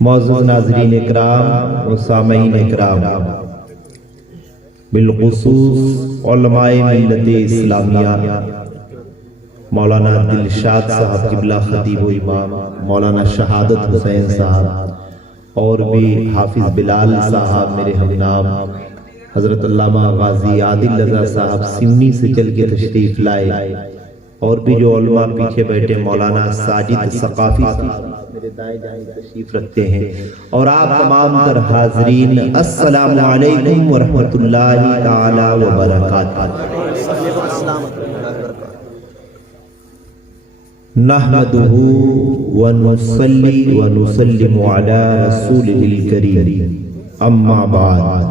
معزز ناظرین اکرام و سامعین اکرام، بالخصوص علماء ملت اسلامیہ مولانا دلشاد صاحب قبلہ خطیب و امام، مولانا شہادت حسین صاحب اور بھی حافظ بلال صاحب میرے ہم نام، حضرت علامہ غازی عادل رضا صاحب سمنی سے چل کے تشریف لائے، اور بھی جو علماء پیچھے بیٹھے، مولانا ساجد ثقافی صاحب میرے دائیں جائیں تشریف رکھتے ہیں، اور آپ تمام تر حاضرین، السلام علیکم ورحمۃ اللہ تعالی وبرکاتہ۔ نحمده ونصلي ونسلم على رسوله الكريم، اما بعد،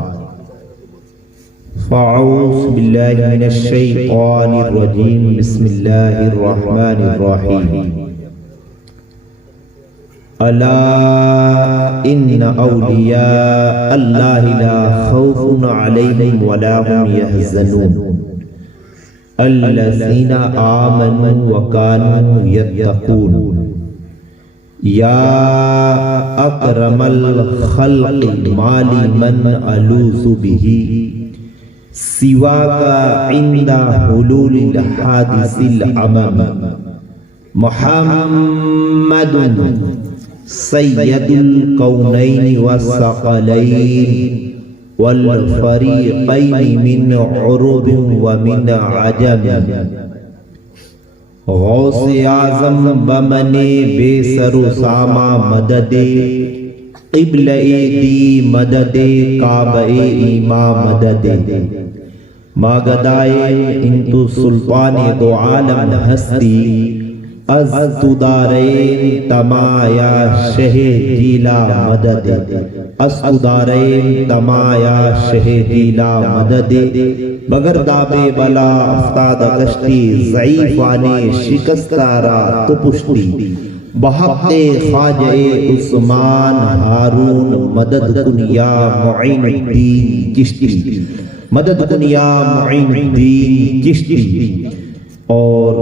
فاعوذ بالله من الشيطان الرجيم، بسم الله الرحمن الرحيم، الا ان اولیاء الله لا خوف عليهم ولا هم يحزنون الذين آمنوا وكانوا يتقون، يا أكرم الخلق ما لي من ألوذ به سواك عند حلول الحادث الأمم، محمد سيد الكونين والثقلين والفریقین من عرب ومن عجم، غوث اعظم بمن بے سر و ساما مدد، قبلہ دی مدد، کعبہ ایما مدد، ماگدائے انتو سلطان دو عالم ہستی، از تو دارین تمایا شہ جیلا مدد، از تو دارین تمایا شہ جیلا مدد، بگر دابے بلا افتاد کشتی، ضعیفانے شکستارا تو پشتی، بحق خواجہ عثمان ہارون مدد کن یا معین الدین چشتی، مدد کن یا معین الدین چشتی۔ اور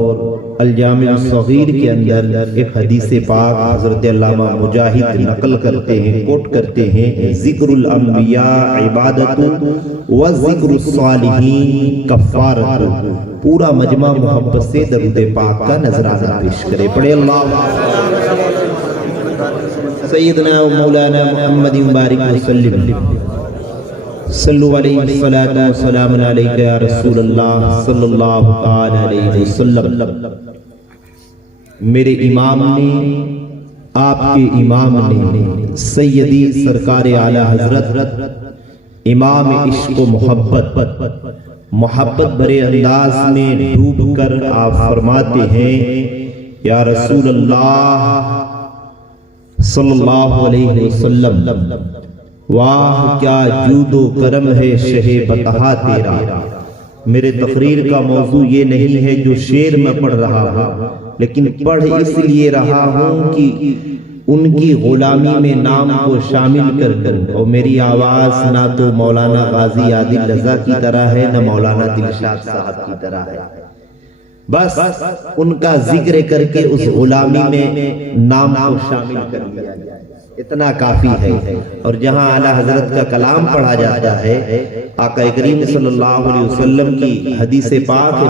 الجامع الصغیر کے اندر ایک حدیث پاک حضرت علامہ مجاہد نقل کرتے ہیں، کوٹ کرتے ہیں، ذکر الانبیاء عبادت و ذکر الصالحین کفارت۔ پورا مجمع محبت سے درود پاک کا نذرانہ پیش کرے، پڑھے اللہ سیدنا و مولانا محمد مبارک وسلم، صلو علیہ الصلاۃ والسلام علیک یا رسول اللہ صلی اللہ علیہ وسلم۔ میرے امام نے، آپ کے امام نے، سیدی سرکار اعلی حضرت امام عشق و محبت بھرے انداز میں ڈوب کر آپ فرماتے ہیں، یا رسول اللہ صلی اللہ علیہ وسلم، واہ کیا جود و کرم ہے شہ بطحا تیرا۔ میرے تقریر کا موضوع یہ نہیں ہے جو شعر میں پڑھ رہا ہوں، لیکن پڑھ اس لیے رہا ہوں کہ ان کی غلامی میں نام کو شامل کر کر، اور میری آواز نہ تو مولانا غازی عادل رضا کی طرح ہے، نہ مولانا دلشاد صاحب کی طرح ہے، بس ان کا ذکر کر کے اس غلامی میں نام کو شامل کر لیا جائے، اتنا کافی ہے۔ اور جہاں اعلیٰ حضرت کا کلام پڑھا جاتا ہے، آقا کریم صلی اللہ علیہ وسلم کی حدیث پاک ہے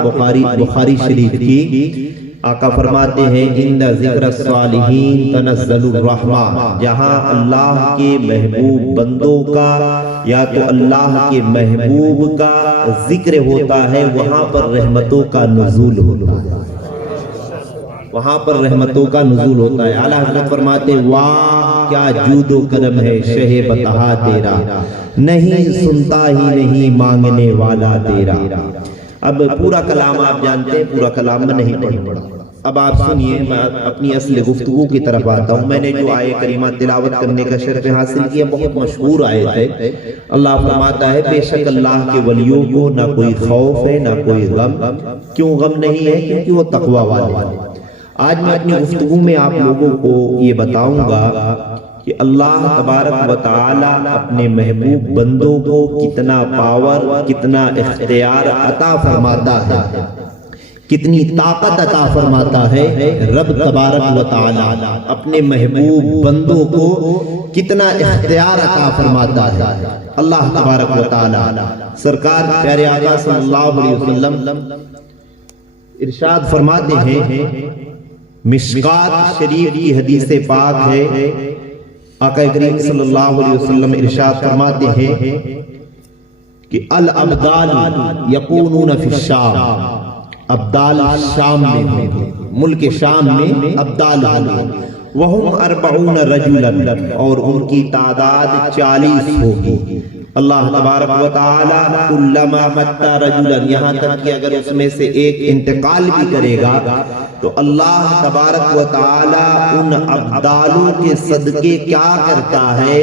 بخاری شریف کی، آقا فرماتے ہیں، عند ذکر الصالحین تنزل الرحمہ، جہاں اللہ کے محبوب بندوں کا یا تو اللہ کے محبوب کا ذکر ہوتا ہے، وہاں پر رحمتوں کا نزول ہوتا ہے، وہاں پر رحمتوں کا نزول ہوتا ہے۔ اعلیٰ حضرت فرماتے، واہ کیا جود و کرم ہے شہ بطحا تیرا، نہیں سنتا ہی نہیں مانگنے والا تیرا۔ اب پورا کلام آپ جانتے ہیں، پورا کلام میں نہیں پڑھا، اب آپ سنیے، میں اپنی اصل گفتگو کی طرف آتا ہوں۔ میں نے جو آیت کریمہ تلاوت کرنے کا شرف حاصل کیا، بہت مشہور آیت ہے۔ اللہ فرماتا ہے، بے شک اللہ کے ولیوں کو نہ کوئی خوف ہے نہ کوئی غم۔ کیوں غم نہیں ہے؟ کیونکہ وہ تقوی والے ہیں۔ آج میں اپنی گفتگو میں آپ لوگوں کو یہ بتاؤں گا کہ اللہ تبارک و تعالی اپنے محبوب بندوں کو کتنا پاور، کتنا اختیار عطا فرماتا ہے کتنی طاقت عطا فرماتا ہے رب تبارک و تعالی، اپنے محبوب بندوں کو کتنا اختیار عطا فرماتا ہے اللہ تبارک و تعالی۔ سرکار پیارے آقا صلی اللہ علیہ وسلم ارشاد فرماتے ہیں، مشکات شریف کی حدیث پاک ہے، آقا کریم صلی اللہ علیہ وسلم ارشاد فرماتے ہیں کہ الابدال یکونون فی الشام، ابدال شام میں ہوں گے، ملک شام میں ابدال ہوں گے، وہم 40 رجلا، اور ان کی تعداد 40 ہوگی۔ اللہ تبارک و تعالی کلما مت رجلا، یہاں تک کہ اگر اس میں سے ایک انتقال بھی کرے گا تو اللہ تبارک و تعالی ان ابدالوں کے صدقے کیا کرتا ہے؟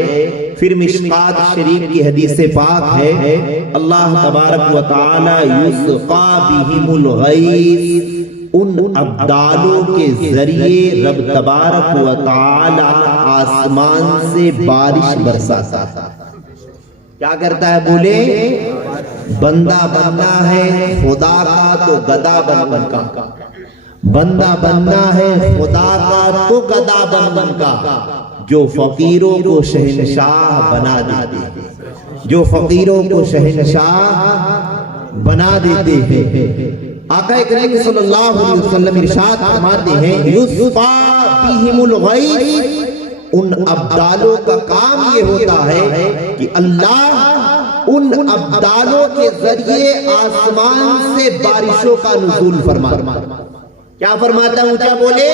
پھر مشکات شریف کی حدیث پاک ہے، اللہ تبارک و تعالی یسقا بہم الغیث، ان ابدالوں کے ذریعے رب تبارک و تعالی آسمان سے بارش برساتا ہے۔ کیا کرتا ہے بولے؟ بندہ بننا ہے خدا کا تو گدا بن کا، بندہ بننا ہے خدا کا تو گدا بن کا، جو فقیروں کو شہنشاہ بنا دیتے ہیں، جو فقیروں کو شہنشاہ بنا دیتے ہیں۔ آقا کریم صلی اللہ علیہ وسلم ارشاد فرماتے ہیں، یسقا بہم الغیث، ان ابدالوں کا کام یہ ہوتا ہے کہ اللہ ان ابدالوں کے ذریعے آسمان سے بارشوں کا نزول فرماتا ہے۔ کیا فرماتا ہے؟ اونچا بولے،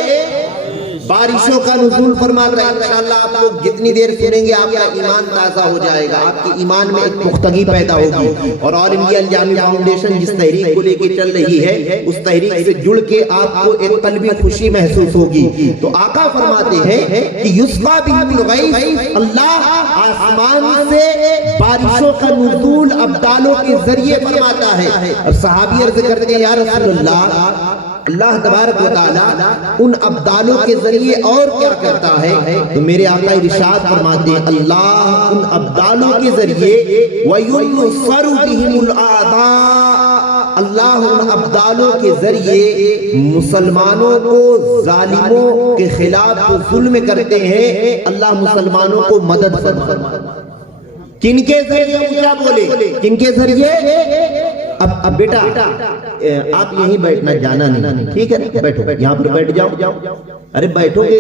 بارشوں کا نزول فرماتا ہے۔ انشاءاللہ آپ لوگ جتنی دیر سنیں گے آپ کا ایمان تازہ ہو جائے گا، آپ کی ایمان میں ایک پختگی پیدا ہوگی، اور آل انڈیا الجامی فاؤنڈیشن جس تحریک کو لے کے چل رہی ہے اس تحریک سے جڑ کے آپ کو ایک قلبی خوشی محسوس ہوگی۔ تو آقا فرماتے ہیں کہ یسقا بہم الغیث، اللہ آسمان سے بارشوں کا نزول ابدالوں کے ذریعے فرماتا ہے۔ اور صحابی عرض کرتے ہیں، یا رسول اللہ، اللہ تبارک و تعالی ان ابدالوں کے ذریعے اور کیا کرتا ہے؟ تو میرے آقا ارشاد فرماتے ہیں، اللہ ان ابدالوں کے ذریعے وَيُنْصَرُ بِهِمُ الْأَعْدَاءُ، اللہ ان ابدالوں کے ذریعے مسلمانوں کو ظالموں کے خلاف جو ظلم کرتے ہیں اللہ مسلمانوں کو مدد فرماتا ہے۔ کن کے ذریعے؟ اونچا بولے، کن کے ذریعے؟ اب بیٹا آپ یہیں بیٹھنا، جانا نہیں، ٹھیک ہے؟ بیٹھو، یہاں پر بیٹھ جاؤ۔ ارے بیٹھو گے،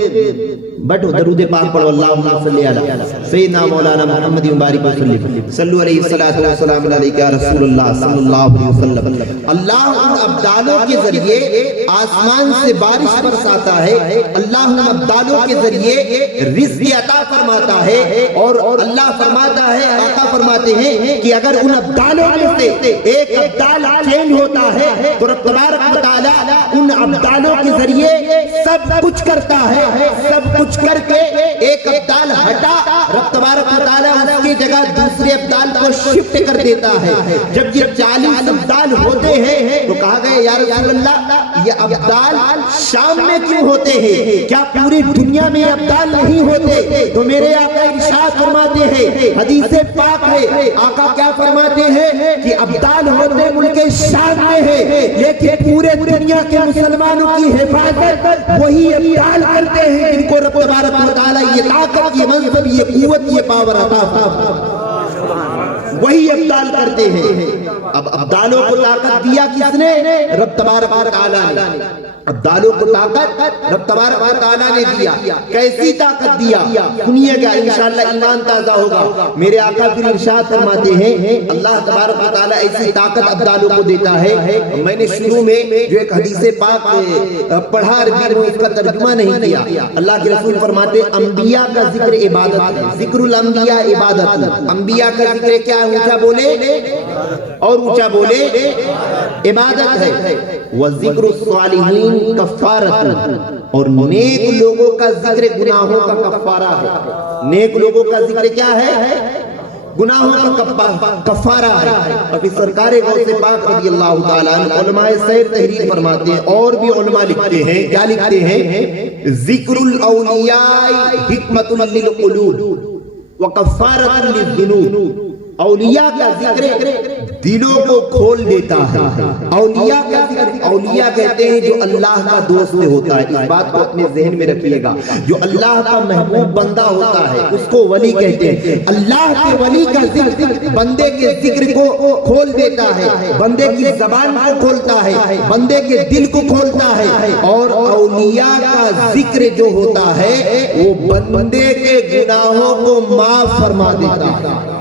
بیٹھو، درود پاک پڑھو، اللہم صلی علی سیدنا مولانا محمد مبارک وسلم، صلو علیہ الصلوۃ والسلام علیک یا رسول اللہ صلی اللہ علیہ وسلم۔ اللہ ان ابدالوں کے ذریعے آسمان سے بارش برساتا ہے، اللہ ان ابدالوں کے ذریعے رزق عطا فرماتا ہے، اور اللہ فرماتا ہے، آقا فرماتے ہیں کہ اگر ان ابدالوں میں سے ایک ابدال چینج ہوتا ہے تو رب تبارک و تعالی ان ابدالوں کے ذریعے سب کچھ کرتا ہے، سب کچھ کر کے ایک ابدال ہٹا رب تبارک و تعالی اس کی جگہ دوسرے ابدال کو شفٹ کر دیتا ہے۔ جب یہ 40 ابدال ہوتے ہیں تو کہا گیا، یا رسول اللہ یہ ابدال شام میں کیوں ہوتے ہیں؟ کیا پوری دنیا میں ابدال نہیں ہوتے؟ تو میرے آقا ارشاد فرماتے ہیں، حدیث پاک ہے، آقا کیا فرماتے ہیں کہ ابدال ہوتے ملک شام میں ہے، لیکن پورے دنیا کے مسلمانوں کی حفاظت وہی ابدال کرتے ہیں جن کو رب تبارک و تعالی یہ طاقت، یہ منصب، یہ قوت، یہ پاور عطا فرماتا، وہی ابدال کرتے ہیں۔ اب ابدالوں کو طاقت دیا کس نے؟ رب تبارک و تعالی نے۔ ابدالوں کو طاقت رب تبارک و تعالی نے دیا۔ کیسی طاقت دیا؟ سنیے گا، انشاءاللہ ایمان تازہ ہوگا۔ میرے آقا پھر ارشاد فرماتے ہیں، اللہ تبارک و تعالی ایسی طاقت ابدالوں کو دیتا ہے۔ میں نے شروع میں جو ایک حدیث پاک پڑھا، عربی میں اس کا ترجمہ نہیں کیا۔ اللہ کے رسول فرماتے ہیں، انبیاء کا ذکر عبادت ہے، ذکر الانبیاء عبادت ہے۔ انبیاء کا ذکر کیا ہے؟ اونچا بولے اور اونچا بولے، عبادت ہے۔ وذکر الصالحین کفارت، اور نیک لوگوں کا ذکر گناہوں کا کفارہ ہے۔ نیک لوگوں کا ذکر کیا ہے؟ گناہوں کا کفارہ ہے۔ اور پھر سرکار غوث پاک رضی اللہ تعالیٰ عنہ علماء سیر تحریر فرماتے ہیں، اور بھی علماء لکھتے ہیں، کیا لکھتے ہیں؟ ذکر الاولیاء حکمت للقلوب وکفارۃ للذنوب، اولیاء کا ذکر دلوں کو کھول دیتا ہے. اولیاء کا ذکر، اولیاء کہتے ہیں جو اللہ کا دوست ہوتا ہے. اس بات کو اپنے ذہن میں رکھیے گا. جو اللہ کا محبوب بندہ ہوتا ہے اس کو ولی کہتے ہیں. اللہ کے ولی کا ذکر بندے کے ذکر کو کھول دیتا ہے، بندے کی زبان کو کھولتا ہے، بندے کے دل کو کھولتا ہے. اور اولیاء کا ذکر جو ہوتا ہے وہ بندے کے گناہوں کو معاف فرما دیتا ہے.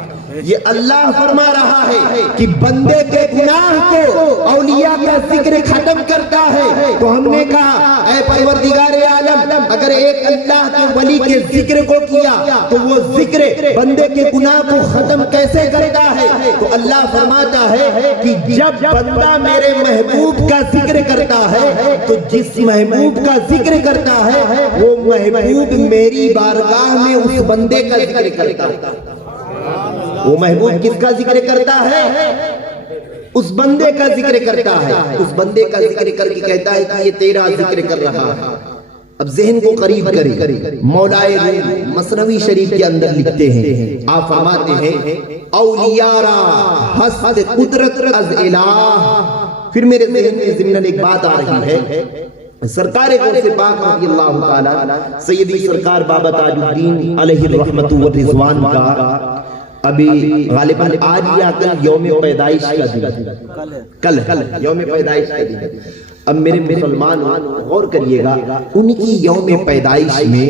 یہ اللہ فرما رہا ہے کہ بندے کے گناہ کو اولیاء کا ذکر ختم کرتا ہے. تو ہم نے کہا اے پروردگار عالم، اگر ایک اللہ کے ولی کے ذکر کو کیا تو وہ ذکر بندے کے گناہ کو ختم کیسے کرتا ہے؟ تو اللہ فرماتا ہے کہ جب بندہ میرے محبوب کا ذکر کرتا ہے تو جس محبوب کا ذکر کرتا ہے وہ محبوب میری بارگاہ میں اس بندے کا ذکر کرتا ہے. وہ محبوب کس کا ذکر کرتا ہے؟ اس بندے کا ذکر کرتا ہے. اس بندے کا ذکر کر کے کہتا ہے کہ یہ تیرا ذکر کر رہا ہے. اب ذہن کو قریب کریں. مولائے روم مثنوی شریف کے اندر لکھتے ہیں، آپ فرماتے ہیں اولیاء را حسد قدرت از الہ. پھر میرے ذہن میں ضمن ایک بات آ رہی ہے. سرکار غوث پاک رضی اللہ تعالی سیدی سرکار بابا تاج الدین علیہ الرحمت والرضوان کا ابھی غالباً آج یا کل یوم پیدائش کا دن، کل یوم پیدائش کا دن. اب میرے مسلمان غور کریے گا، ان کی یوم پیدائش میں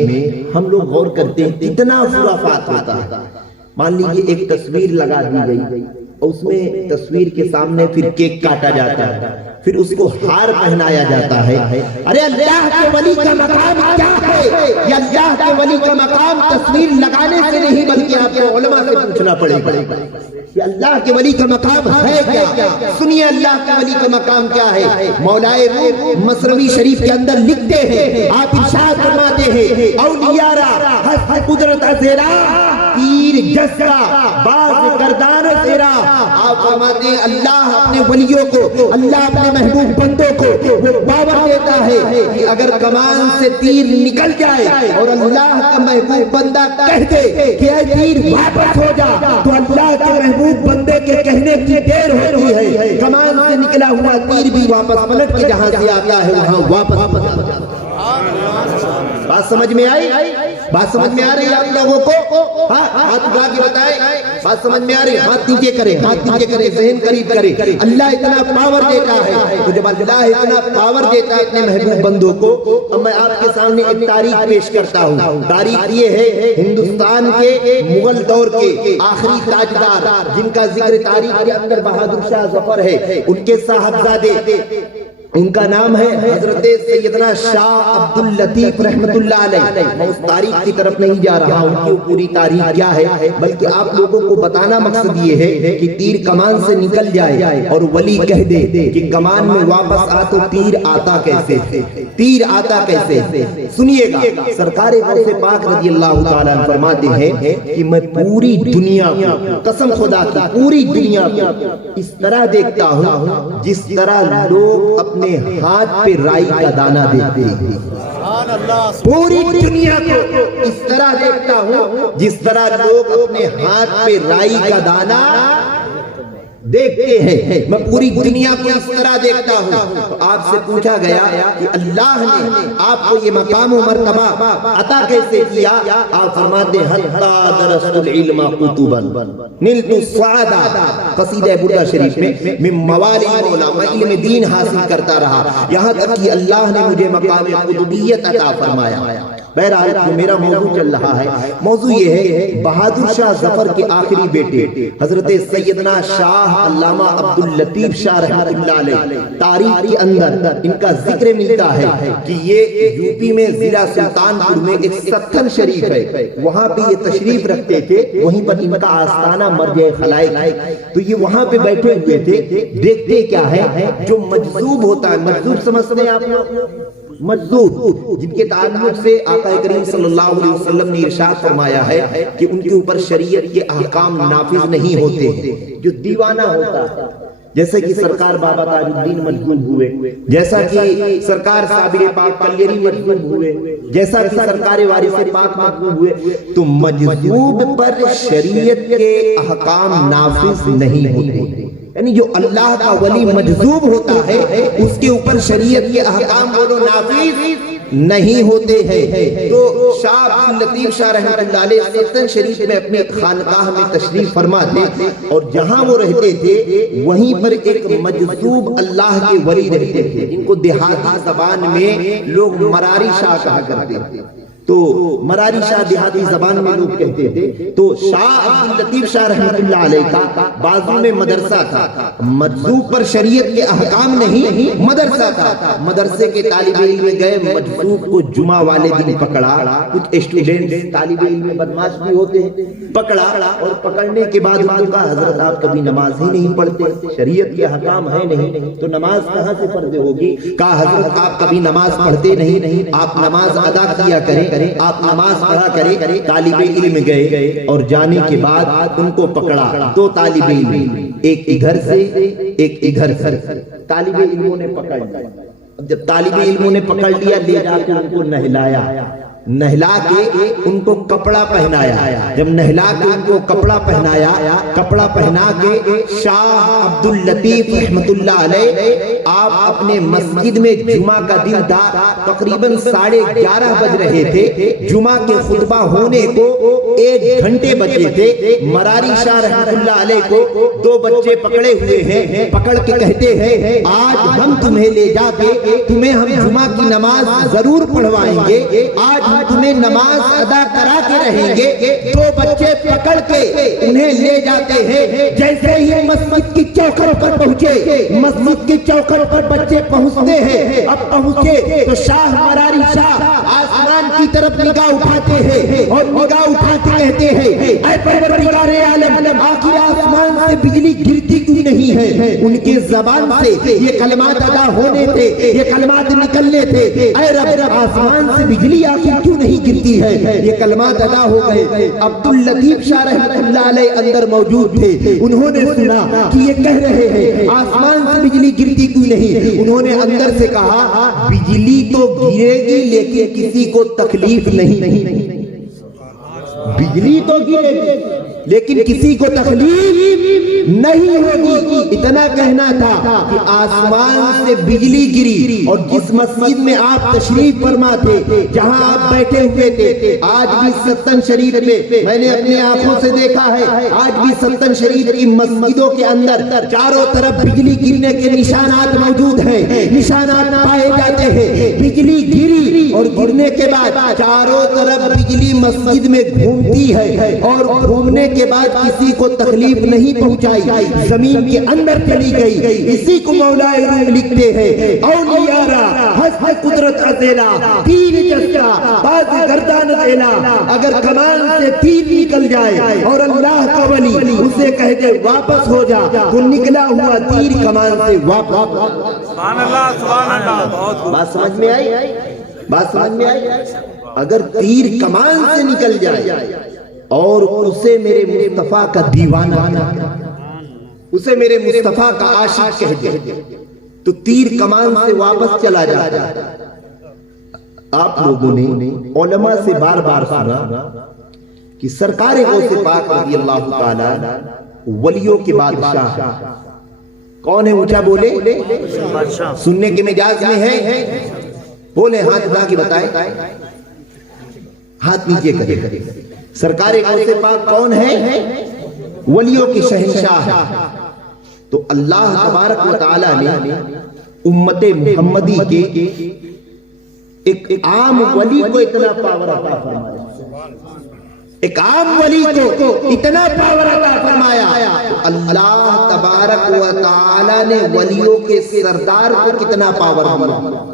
ہم لوگ غور کرتے ہیں کتنا خرافات ہوتا ہے. مان لیجیے ایک تصویر لگا دی گئی اور اس میں تصویر کے سامنے پھر کیک کاٹا جاتا ہے، پھر اس کو ہار پہنایا جاتا ہے. ارے اللہ کے ولی کا مقام کیا ہے؟ یہ اللہ کے ولی کا مقام تصویر لگانے سے نہیں بلکہ آپ کو علماء سے پوچھنا پڑے گا کہ اللہ کے ولی کا مقام ہے کیا. سنیے اللہ کے ولی کا مقام کیا ہے. مولائے روم مثنوی شریف کے اندر لکھتے ہیں، آپ ارشاد فرماتے ہیں اولیاء را حسد قدرت ازیرا تیر جسا باز گردان تیرا. آپ فرماتے ہیں اللہ اپنے ولیوں کو، اللہ اپنے محبوب بندوں کو وہ باور دیتا ہے کہ اگر کمان سے تیر نکل جائے اور اللہ کا محبوب بندہ کہہ دے کہ اے تیر واپس ہو جا، تو اللہ کے محبوب بندے کے کہنے کی دیر ہوتی ہے، کمان سے نکلا ہوا تیر بھی واپس پلٹ کے جہاں سے آتا ہے وہاں واپس. بات سمجھ میں آئی؟ بات سمجھ میں آ رہی ہے آپ لوگوں کو؟ ہاتھ اٹھا کے بتائیں. بات سمجھ میں آ رہی ہے؟ ہاتھ نیچے کریں، ہاتھ نیچے کریں، ذہن قریب کریں. اللہ اتنا پاور دیتا ہے. تو جب اللہ اتنا پاور دیتا ہے اپنے محبوب بندوں کو، اب میں آپ کے سامنے ایک تاریخ پیش کرتا ہوں. تاریخ یہ ہے ہندوستان کے مغل دور کے آخری تاجدار جن کا ذکر تاریخ کے اندر بہادر شاہ ظفر ہے، ان کے صاحبزادے، ان کا نام ہے حضرت سیدنا شاہ عبد اللطیف رحمت اللہ علیہ. میں اس تاریخ کی طرف نہیں جا رہا ہوں کہ وہ پوری تاریخ کیا ہے، بلکہ آپ لوگوں کو بتانا مقصد یہ ہے کہ تیر کمان سے نکل جائے اور ولی کہہ دے کہ کمان میں واپس آ تو تیر آتا کیسے، تیر آتا کیسے. سنیے گا سرکار غوث پاک رضی اللہ تعالیٰ عنہ فرماتے ہیں کہ میں پوری دنیا کو، قسم خدا کی پوری دنیا کو اس طرح دیکھتا ہوں جس طرح لوگ اپنے ہاتھ پہ رائی کا دانہ دیتے ہیں. پوری دنیا کو اس طرح دیکھتا ہوں جس طرح لوگ اپنے ہاتھ پہ رائی کا دانہ دیکھتے ہیں. میں پوری دنیا کو اس طرح دیکھتا ہوں. تو آپ سے پوچھا گیا کہ اللہ نے آپ کو یہ مقام و مرتبہ عطا کیسے کیا؟ آپ فرماتے ہیں حتی درست العلم قطبا نلت السعادہ. قصیدہ بردہ شریف میں من موالی مولا، میں علم دین حاصل کرتا رہا یہاں تک کہ اللہ نے مجھے مقام قطبیت عطا فرمایا. بہرحال جو میرا موضوع چل رہا ہے، موضوع یہ ہے بہادر شاہ ظفر کے آخری بیٹے حضرت سیدنا شاہ علامہ عبد اللطیف شاہ رحمت اللہ علیہ. تاریخ کے اندر ان کا ذکر ملتا ہے کہ یہ یوپی میں ضلع سلطان پور میں ایک ستھن شریف ہے، وہاں پہ یہ تشریف رکھتے تھے. وہیں پر ان کا آستانہ مرجع خلائق، تو یہ وہاں پہ بیٹھے ہوئے تھے. دیکھتے کیا ہے، جو مجذوب ہوتا ہے، مجذوب سمجھتے ہیں آپ لوگ؟ مجذوب جن کے تعلق سے آقا کریم صلی اللہ علیہ وسلم نے ارشاد فرمایا ہے کہ ان کے اوپر شریعت کے احکام نافذ نہیں ہوتے ہیں. جو دیوانہ ہوتا ہے، جیسے کہ سرکار بابا تاج الدین مجذوب ہوئے، جیسا کہ سرکار صابر پاک کلیری مجذوب ہوئے، جیسا کہ سرکار وارث پاک مجذوب ہوئے، تو مجذوب پر شریعت کے احکام نافذ نہیں ہوتے۔ یعنی جو اللہ کا ولی مجذوب ہوتا ہے اس کے اوپر شریعت کے احکام بولو نافذ نہیں ہوتے ہیں۔ تو شاہ عبداللطیف شاہ رحمۃ اللہ علیہ سلطن شریف میں اپنے خانقاہ میں تشریف فرما تھے، اور جہاں وہ رہتے تھے وہیں پر ایک مجذوب اللہ کے ولی رہتے تھے، جن کو دیہاتی زبان میں لوگ مراری شاہ کہا کرتے تھے۔ تو مراری شاہ دیہاتی زبان میں لوگ کہتے تھے۔ تو شاہ عبداللطیف شاہ رحمۃ اللہ علیہ کا بازو میں مدرسہ تھا، مجذوب پر شریعت کے احکام نہیں، مدرسہ تھا۔ مدرسے کے طالب علم میں گئے، مجذوب کو جمعہ والے دن پکڑا، کچھ اسٹوڈنٹ طالب علم میں بدماش بھی ہوتے ہیں، پکڑا، اور پکڑنے کے بعد ان کو کہا حضرت آپ کبھی نماز ہی نہیں پڑھتے، شریعت کے احکام ہے نہیں تو نماز کہاں سے فرض ہوگی؟ کہا حضرت آپ کبھی نماز پڑھتے نہیں، آپ نماز ادا کیا کریں، آپ نماز پڑھا کریں۔ طالب علم گئے اور جانے کے بعد ان کو پکڑا، دو طالب علم، ایک ادھر سے ایک ادھر سے، طالب علموں نے پکڑ لیا۔ جب طالب علموں نے پکڑ لیا، لے جا کے ان کو نہلایا، نہلا کے ان کو کپڑا پہنایا۔ جب نہلا کے ان کو کپڑا پہنایا، کپڑا پہنا کے شاہ عبداللطیف رحمت اللہ علیہ آپ اپنے مسجد میں، جمعہ کا دن تھا، تقریباً 11:30 بج رہے تھے، جمعہ کے خطبہ ہونے کو 1 گھنٹے بچے تھے۔ مراری شاہ رحمت اللہ علیہ کو 2 بچے پکڑے ہوئے ہیں، پکڑ کے کہتے ہیں آج ہم تمہیں لے جا کے تمہیں ہم جمعہ کی نماز ضرور پڑھوائیں گے، آج تمہیں نماز ادا کرا کے رہیں گے۔ 2 بچے پکڑ کے انہیں لے جاتے ہیں۔ جیسے ہی مسجد کی چوکھٹ پر پہنچے، مسجد کی چوکھٹ پر بچے پہنچتے ہیں، اب پہنچے تو شاہ مراری شاہ آسمان کی طرف نگاہ اٹھاتے ہیں اور نگاہ اٹھاتے کہتے ہیں اے پروردگار عالم، آخر آسمان سے بجلی گرتی کیوں نہیں ہے؟ ان کے زبان سے یہ کلمات ادا ہونے تھے، یہ کلمات نکلنے تھے، اے رب آسمان سے بجلی آخر کیوں نہیں گرتی ہے؟ یہ کلمات ادا ہو گئے۔ عبداللطیف شاہ رحمۃ اللہ علیہ اندر موجود تھے، انہوں نے سنا کہ یہ کہہ رہے ہیں آسمان سے بجلی گرتی کیوں نہیں؟ انہوں نے اندر سے کہا بجلی تو گرے گی لیکن کسی کو تکلیف نہیں، بجلی تو گرے گی لیکن کسی کو تکلیف نہیں ہوگی۔ اتنا کہنا تھا کہ آسمان سے بجلی گری، اور جس مسجد میں آپ تشریف فرما تھے، جہاں آپ بیٹھے ہوئے تھے، آج بھی سلطن شریف میں میں نے اپنے آنکھوں سے دیکھا ہے، آج بھی سلطن شریف کی مسجدوں کے اندر چاروں طرف بجلی گرنے کے نشانات موجود ہیں، نشانات پائے جاتے ہیں۔ بجلی گری اور گرنے کے بعد چاروں طرف بجلی مسجد میں گھومتی ہے، اور گھومنے کے بعد کسی کو تکلیف نہیں پہنچائی، زمین کے اندر چلی گئی۔ اسی کو مولا روم لکھتے ہیں اولیاء را حسب قدرت ازیلا، تیر جسا باز گردان ازیلا، اگر کمان سے تیر نکل جائے اور اللہ کا ولی اسے کہہ دے واپس ہو جا، تو نکلا ہوا تیر کمان سے واپس۔ سبحان اللہ، سبحان اللہ۔ بات سمجھ میں آئی؟ بات سمجھ میں آئی؟ اگر تیر کمان سے نکل جائے اور اسے میرے مصطفیٰ کا دیوانہ، اسے میرے مصطفیٰ کا عاشق کہہ دے، تو تیر کمان سے واپس چلا جاتا۔ آپ لوگوں نے علماء سے بار بار سنا کہ سرکار غوث پاک رضی اللہ تعالی ولیوں کے بادشاہ کون ہے؟ اونچا بولے، سننے کے مجاز میں ہے، بولے ہاتھ اٹھا کے بتائیں، ہاتھ نیچے کرے۔ سرکار غوث پاک کون ہے؟ ولیوں کی شہنشاہ۔ تو اللہ تبارک و تعالی نے امت محمدی کے ایک عام ولی کو اتنا پاور عطا فرمایا، ایک عام ولی کو اتنا پاور عطا فرمایا۔ اللہ تبارک و تعالی نے ولیوں کے سردار کو کتنا پاور دیا،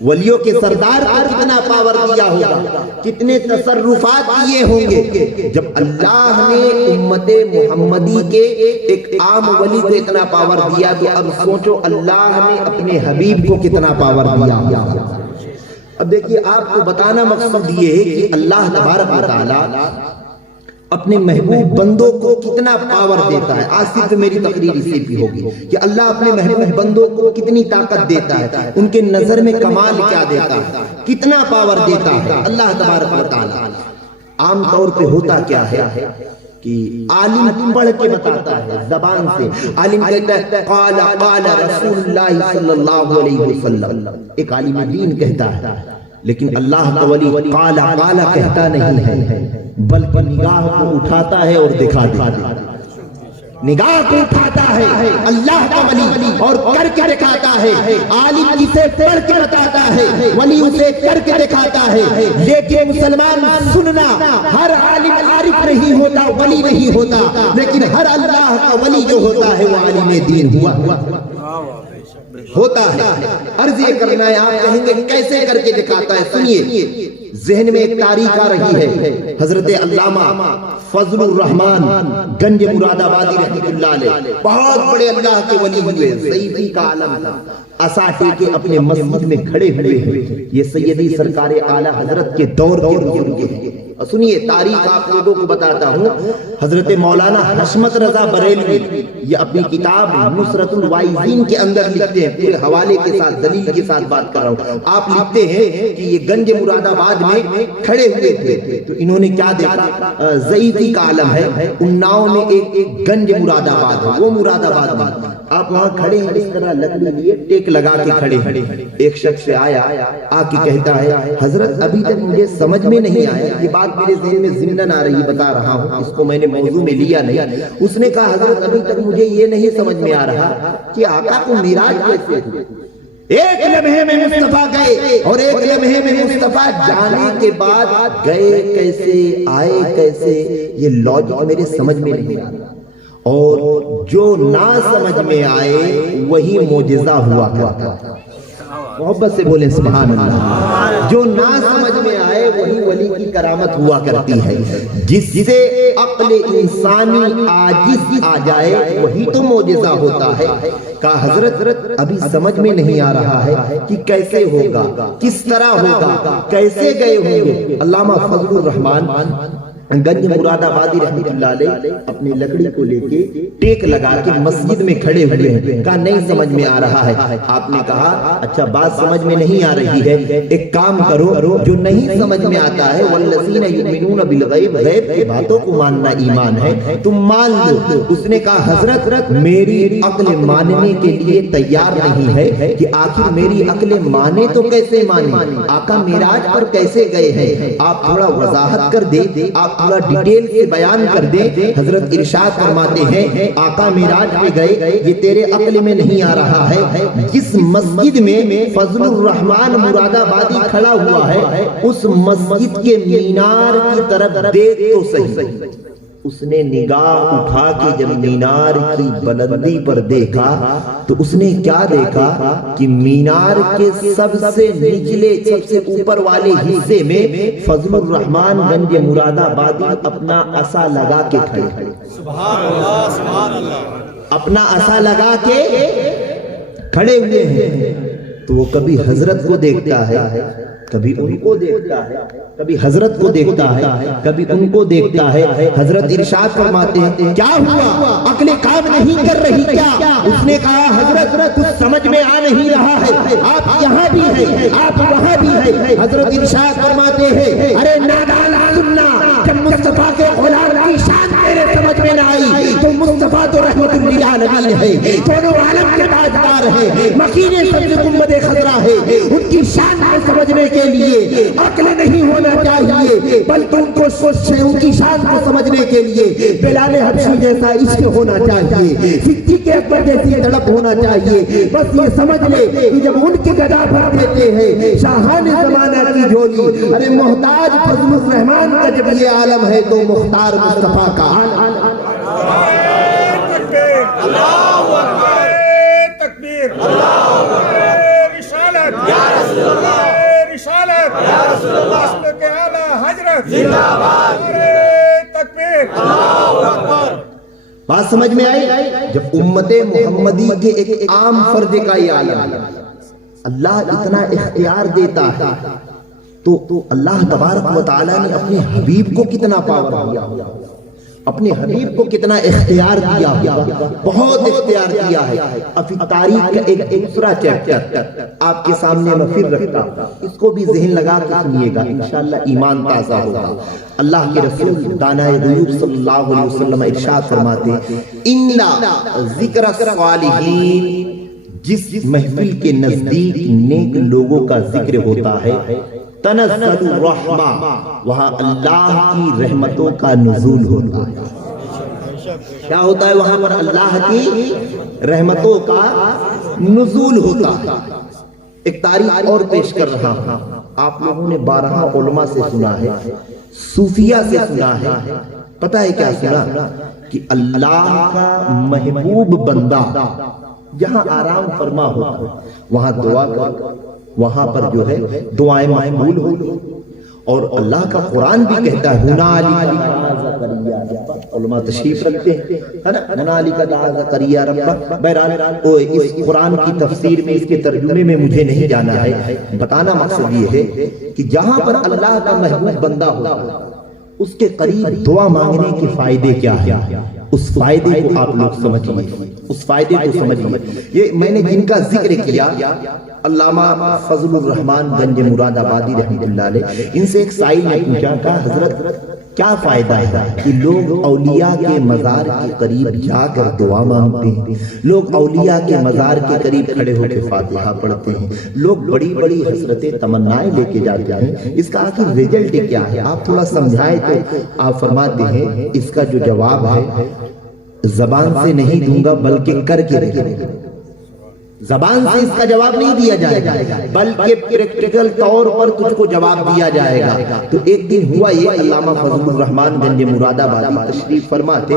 ولیوں کے سردار کو کتنا پاور دیا ہوگا، کتنے تصرفات کیے ہوں گے۔ جب اللہ نے امت محمدی کے ایک عام ولی کو اتنا پاور دیا، تو اب سوچو اللہ نے اپنے حبیب کو کتنا پاور دیا۔ اب دیکھیے، آپ کو بتانا مقصد یہ ہے کہ اللہ تبارک و تعالی اپنے محبوب بندوں کو کتنا پاور دیتا ہے. آج صرف میری تقریر اسی پہ ہوگی کہ اللہ اپنے محبوب بندوں کو کتنی طاقت دیتا ہے, ان کے نظر میں کمال کیا دیتا ہے, کتنا پاور دیتا ہے اللہ تبارک و تعالی. عام طور پہ ہوتا کیا ہے کہ عالم پڑھ کے بتاتا ہے زبان سے. عالم کہتا ہے قال قال رسول اللہ صلی اللہ علیہ وسلم, ایک عالم دین کہتا ہے, لیکن اللہ کا ولی قال قال کہتا نہیں ہے, بلکہ نگاہ کو اٹھاتا ہے اور دکھاتا ہے. نگاہ کو اٹھاتا ہے اللہ کا ولی اور کر کے دکھاتا ہے. عالم جسے پڑھ کے بتاتا ہے, ولی اسے کر کے دکھاتا ہے. لیکن مسلمان سننا, ہر عالم عارف نہیں ہوتا, ولی نہیں ہوتا, لیکن ہر اللہ کا ولی جو ہوتا ہے وہ عالم دین ہوا ہوتا ہے. عرض یہ کرنا ہے, آپ کہیں گے کیسے کر کے دکھاتا ہے؟ سنیے, ذہن میں ایک تاریخ آ رہی ہے. حضرت علامہ فضل الرحمان گنج مراد آبادی رحمۃ اللہ علیہ بہت بڑے اللہ کے ولی ہوئے, ضعیفی کا عالم تھا, اساٹے کے اپنے مسجد میں کھڑے ہوئے ہیں. یہ سیدی سرکار اعلی حضرت کے دور کے بزرگ ہیں. سنیے تاریخ آپ لوگوں کو بتاتا ہوں. حضرت مولانا حشمت رضا بریلوی یہ اپنی کتاب نصرت الوائزین کے اندر لکھتے ہیں, پورے حوالے کے ساتھ دلیل کے ساتھ بات کر رہا ہوں. آپ لکھتے ہیں کہ یہ گنج مراد آباد میں کھڑے ہوئے تھے تو انہوں نے کیا دیکھا, ضعیفی کا عالم ہے, اناؤ میں ایک گنج مراد آباد ہے, وہ مراد آباد میں آپ وہاں کھڑے ہیں, اس طرح لکڑی لیے ٹیک لگا کے کھڑے ہیں. ایک شخص سے آیا, آ کے کہتا ہے حضرت ابھی تک مجھے سمجھ میں نہیں آیا, یہ بات میرے ذہن میں ضمناً آ رہی بتا رہا ہوں, اس کو میں نے موضوع میں لیا نہیں. اس نے کہا حضرت ابھی تک مجھے یہ نہیں سمجھ میں آ رہا کہ آقا کو معراج کیسے ہوئی. ایک لمحے میں مصطفیٰ گئے اور ایک لمحے میں مصطفیٰ جانے کے بعد گئے کیسے, آئے کیسے, یہ لاجک میرے سمجھ میں نہیں آ رہا. اور جو نہ سمجھ میں آئے وہی معجزہ ہوا کرتا تھا. محبت سے بولیں سبحان اللہ. جو نہ سمجھ میں آئے وہی ولی کی کرامت ہوا کرتی ہے. جس سے عقل انسانی عاجز آ جائے وہی تو معجزہ ہوتا ہے. کہا حضرت ابھی سمجھ میں نہیں آ رہا ہے کہ کیسے ہوگا, کس طرح ہوگا, کیسے گئے ہوں گے. علامہ فضل الرحمان گنج مراد آبادی رحمۃ اللہ علیہ اپنی لکڑی کو لے کے ٹیک لگا کے مسجد میں کھڑے ہوئے ہیں. کہا نہیں سمجھ میں آ رہا ہے. آپ نے کہا اچھا بات سمجھ میں نہیں آ رہی ہے, ایک کام کرو, جو نہیں سمجھ میں آتا ہے والذین یؤمنون بالغیب, غیب کی باتوں کو ماننا ایمان ہے, تم مان لو. اس نے کہا حضرت میری عقل ماننے کے لیے تیار نہیں ہے کہ آخر میری عقل مانے تو کیسے مانے, آقا معراج پر کیسے گئے ہیں, آپ تھوڑا وضاحت کر دے, آپ پورا ڈیٹیل سے بیان کر دے. حضرت ارشاد فرماتے ہیں آقا معراج پہ گئے, یہ تیرے عقل میں نہیں آ رہا ہے. جس مسجد میں فضل الرحمان مراد آبادی کھڑا ہوا ہے اس مسجد کے مینار کی طرف دیکھ تو صحیح. اس نے نگاہ اٹھا کے جب مینار کی بلندی پر دیکھا تو اس نے کیا دیکھا کہ مینار کے سب سے نچلے, سب سے اوپر والے حصے میں فضل الرحمان گنج مراد آبادی اپنا عصا لگا کے کھڑے. سبحان اللہ سبحان اللہ. اپنا عصا لگا کے کھڑے ہوئے ہیں. تو وہ کبھی حضرت کو دیکھتا ہے, کبھی ان کو دیکھتا ہے, کبھی حضرت کو دیکھتا ہے, کبھی ان کو دیکھتا ہے. حضرت ارشاد فرماتے ہیں کیا ہوا, عقل کام نہیں کر رہی کیا؟ اس نے کہا حضرت کچھ سمجھ میں آ نہیں رہا ہے, آپ یہاں بھی ہیں, آپ وہاں بھی ہیں. حضرت ارشاد فرماتے ہیں ارے نادان سننا, جب مصطفیٰ کے غلام کی شان میرے سمجھ میں نہ آئی تو مصطفیٰ تو رحمت للعالمین ہے, دونوں عالم کے تاجدار ہیں, مکین سبز گنبد خضرا ہے. ان کی شان کو سمجھنے کے لیے عقل نہیں ہونا چاہیے بلکہ ان کو ان کی شان کو سمجھنے کے لیے بلال حبشی جیسا عشق ہونا چاہیے, صدیق اکبر جیسی تڑپ ہونا چاہیے. بس یہ سمجھ لے کہ جب ان کی گدا بھر دیتے ہیں شاہان زمانہ کی جھولی, ارے محتاج فضل الرحمان کا جب یہ عالم ہے تو مختار مصطفیٰ کا اللہ اکبر تکبیر, اللہ اکبر رسالت یا رسول اللہ, رسالت یا رسول اللہ کے اعلی حضرت زندہ باد, تکبیر اللہ اکبر. بات سمجھ میں آئی؟ جب امت محمدی کے ایک عام فرد کا یہ عالم اللہ اتنا اختیار دیتا ہے تو اللہ تبارک و تعالی نے اپنے حبیب کو کتنا پاور دیا. اپنے حبیب کو کتنا اختیار دیا ہوگا، بہت اختیار دیا ہے۔ اب تاریخ کا ایک دوسرا چیپٹر آپ کے سامنے میں پھر رکھتا ہوں، اس کو بھی ذہن لگا کے سنیے گا، انشاءاللہ ایمان تازہ ہوگا۔ اللہ کے رسول دانائے غیوب صلی اللہ علیہ وسلم ارشاد فرماتے ہیں، اِنَّ ذِکْرَ الصَّالِحِینَ، جس محفل کے نزدیک نیک لوگوں کا ذکر ہوتا ہے، تنزل الرحمہ، وہاں اللہ کی رحمتوں کا نزول ہوتا ہے۔ کیا ہوتا ہے وہاں پر؟ اللہ کی رحمتوں کا نزول ہوتا ہے۔ ایک تاریخ اور پیش کر رہا ہوں، آپ لوگوں نے بارہا علماء سے سنا ہے، صوفیہ سے سنا ہے، پتہ ہے کیا سنا؟ کہ اللہ کا محبوب بندہ جہاں آرام فرما ہوتا ہے وہاں دعا کر، وہاں پر جو ہے دعائیں مقبول ہوتی، اور اللہ کا قرآن بھی کہتا ہے علماء تشریف رکھتے ہیں، ہے نا، ہنالک دعا زکریا ربہ۔ بہرحال اس قرآن کی تفسیر میں، اس کے ترجمے میں مجھے نہیں جانا ہے، بتانا مقصد یہ ہے کہ جہاں پر اللہ کا محبوب بندہ ہوتا ہے اس کے قریب دعا مانگنے کے فائدے کیا ہیں، اس فائدے کو آپ لوگ سمجھیے، اس فائدے کو سمجھیے۔ یہ میں نے جن کا ذکر کیا، علامہ فضل الرحمان گنج مراد آبادی رحمۃ اللہ علیہ، ان سے ایک سائل نے پوچھا کہ حضرت کیا فائدہ ہے کہ لوگ اولیاء کے مزار کے قریب جا کر دعا مانگتے ہیں، لوگ اولیاء کے مزار کے قریب کھڑے ہو کے فاتحہ پڑھتے ہیں، لوگ بڑی بڑی حسرتیں تمنائیں لے کے جاتے ہیں، اس کا آخر ریزلٹ کیا ہے؟ آپ تھوڑا سمجھائیں تو آپ فرماتے ہیں اس کا جو جواب ہے زبان سے نہیں دوں گا بلکہ کر کے دکھاؤں گا۔ زبان سے اس کا جواب نہیں دیا جائے گا بلکہ پریکٹیکل طور پر تجھ کو جواب دیا جائے گا۔ تو ایک دن ہوا یہ، علامہ فضل الرحمان گنج مراد آبادی تشریف فرماتے،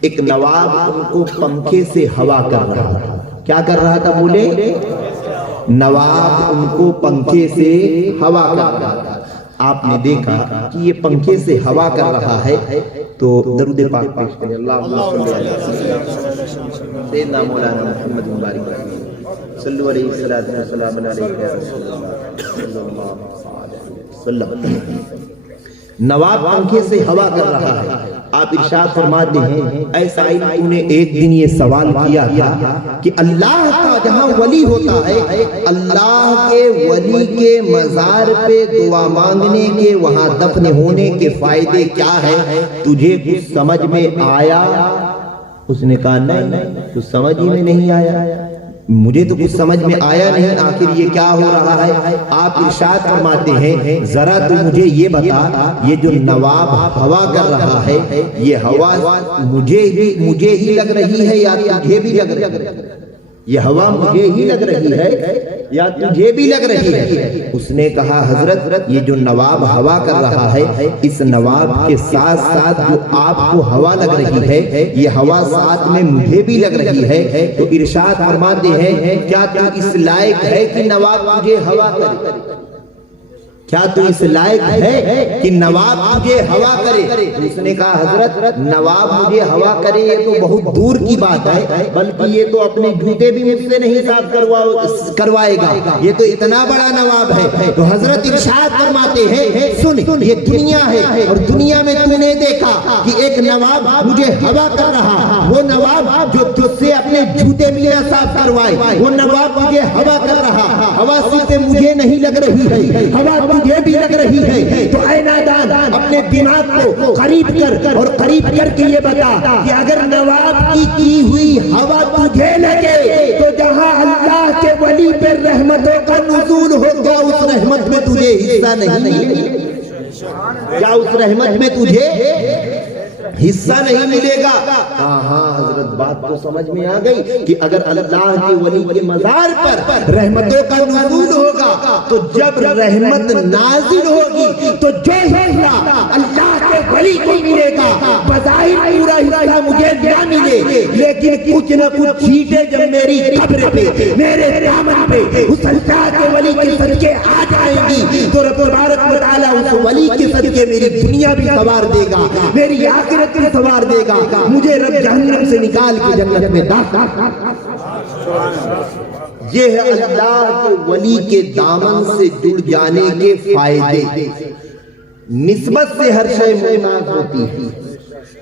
ایک نواب ان کو پنکھے سے ہوا کر رہا تھا۔ کیا کر رہا تھا بولے؟ نواب ان کو پنکھے سے ہوا کر رہا تھا۔ آپ نے دیکھا کہ یہ پنکھے سے ہوا کر رہا ہے تو درود پاک پیش کریں، اللہم صلی سیدنا مولانا محمد مبارک صلو علیہ السلام علیہ وسلم۔ نواب پنکھے سے ہوا کر رہا ہے۔ آپ ارشاد فرماتے ہیں، اے سائل تو نے ایک دن یہ سوال کیا تھا کہ اللہ کا جہاں ولی ہوتا ہے، اللہ کے ولی کے مزار پہ دعا مانگنے کے، وہاں دفن ہونے کے فائدے کیا ہے؟ تجھے کچھ سمجھ میں آیا؟ اس نے کہا نہیں، کچھ سمجھ ہی میں نہیں آیا، مجھے تو کچھ سمجھ میں آیا نہیں، آخر یہ کیا ہو رہا ہے؟ آپ ارشاد فرماتے ہیں ذرا تو مجھے یہ بتا، یہ جو نواب ہوا کر رہا ہے یہ ہوا مجھے ہی لگ رہی ہے یا تجھے بھی لگ رہی ہے؟ یہ ہوا مجھے ہی لگ رہی ہے یا تجھے بھی لگ رہی ہے؟ اس نے کہا حضرت یہ جو نواب ہوا کر رہا ہے، اس نواب کے ساتھ ساتھ جو آپ کو ہوا لگ رہی ہے یہ ہوا ساتھ میں مجھے بھی لگ رہی ہے۔ تو ارشاد فرماتے ہیں کیا تو اس لائق ہے کہ نواب تجھے ہوا کرے؟ کیا تو اس لائق ہے کہ نواب مجھے ہوا کرے؟ اس نے کہا حضرت نواب مجھے ہوا کرے یہ تو بہت دور کی بات ہے، بلکہ یہ تو اپنے جوتے بھی مجھ سے نہیں صاف کروائے گا، یہ تو اتنا بڑا نواب ہے۔ تو حضرت ارشاد فرماتے ہیں سن، یہ دنیا ہے اور دنیا میں تو نے دیکھا کہ ایک نواب مجھے ہوا کر رہا، وہ نواب جو تجھ سے اپنے جوتے بھی نہ صاف کروائے، وہ نواب مجھے ہوا کر رہا، ہوا صرف مجھے نہیں لگ رہی ہے، ہوا یہ بھی لگ رہی ہے۔ تو اے نادان اپنے دماغ کو قریب کر اور قریب کر کے یہ بتا کہ اگر نواب کی ہوئی ہوا تجھے لگے تو جہاں اللہ کے ولی پر رحمتوں کا نزول ہوگا اس رحمت میں تجھے حصہ نہیں ملے گا؟ کیا اس رحمت میں تجھے حصہ نہیں ملے گا؟ ہاں حضرت بات تو سمجھ میں آ گئی کہ اگر اللہ کے ولی کے مزار پر رحمتوں کا نزول ہوگا تو جب رحمت نازل ہوگی تو جو حصہ اللہ کے ولی کو ملے گا بظاہر پورا حصہ مجھے نہ ملے، لیکن کچھ نہ کچھ چھینٹے جب میری قبر پہ، میرے دامن پہ اس اللہ کے ولی کے صدقے آ جائیں گی تو رب تبارک و تعالیٰ اس ولی کے صدقے میری دنیا بھی سوار دے گا، میری آخرت بھی سوار دے گا، مجھے رب جہنم سے نکال کے جنت میں داخل۔ یہ ہے اللہ کے ولی کے دامن سے جڑ جانے کے فائدے۔ نسبت سے ہر شے ممتاز ہوتی ہے،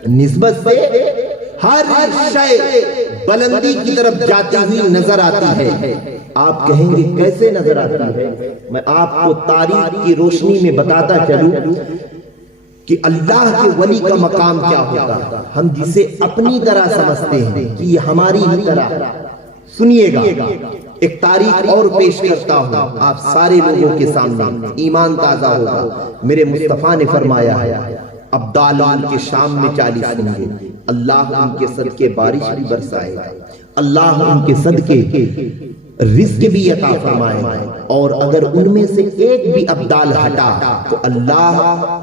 نسبت سے ہر شے بلندی کی طرف جاتی ہوئی نظر آتی ہے۔ آپ کہیں گے کیسے نظر آتی ہے؟ میں آپ کو تاریخ کی روشنی میں بتاتا چلوں کہ اللہ کے ولی کا مقام کیا ہوگا۔ ہم جسے اپنی طرح سمجھتے ہیں کہ یہ ہماری ہی طرح، سنیے گا ایک تاریخ اور پیش کرتا ہوں آپ سارے لوگوں کے سامنے، ایمان تازہ ہوگا۔ میرے مصطفیٰ نے فرمایا ہے ابدال ان کے شام میں 40 ہوں گے، اللہ ان کے صدقے بارش بھی برسائے گا، اللہ ان کے صدقے رزق بھی عطا فرمائے گا، اور اگر ان میں سے ایک بھی ابدال ہٹا تو اللہ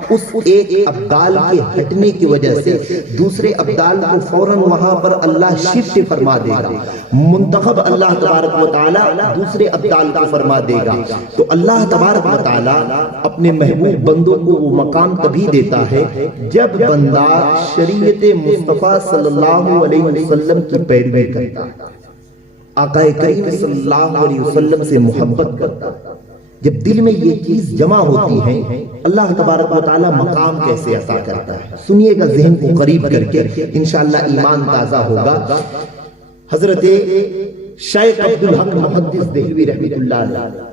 اس ایک ابدال کے ہٹنے کی وجہ سے دوسرے ابدال کو فوراً وہاں پر اللہ شفٹ فرما دے گا، منتخب اللہ تبارک و تعالی دوسرے ابدال کو فرما دے گا۔ تو اللہ تبارک و تعالی اپنے محبوب بندوں کو وہ مقام تبھی دیتا ہے جب بندہ شریعت مصطفیٰ صلی اللہ علیہ وسلم کی پیروی کرتا ہے، آقا کریم صلی اللہ علیہ وسلم سے محبت کرتا۔ جب دل میں یہ چیز جمع ہوتی ہے اللہ تبارک و تعالی مقام کیسے عطا کرتا ہے، سنیے گا ذہن کو قریب کر کے انشاءاللہ ایمان تازہ ہوگا۔ حضرت شیخ عبدالحق محدث دہلوی رحمۃ اللہ علیہ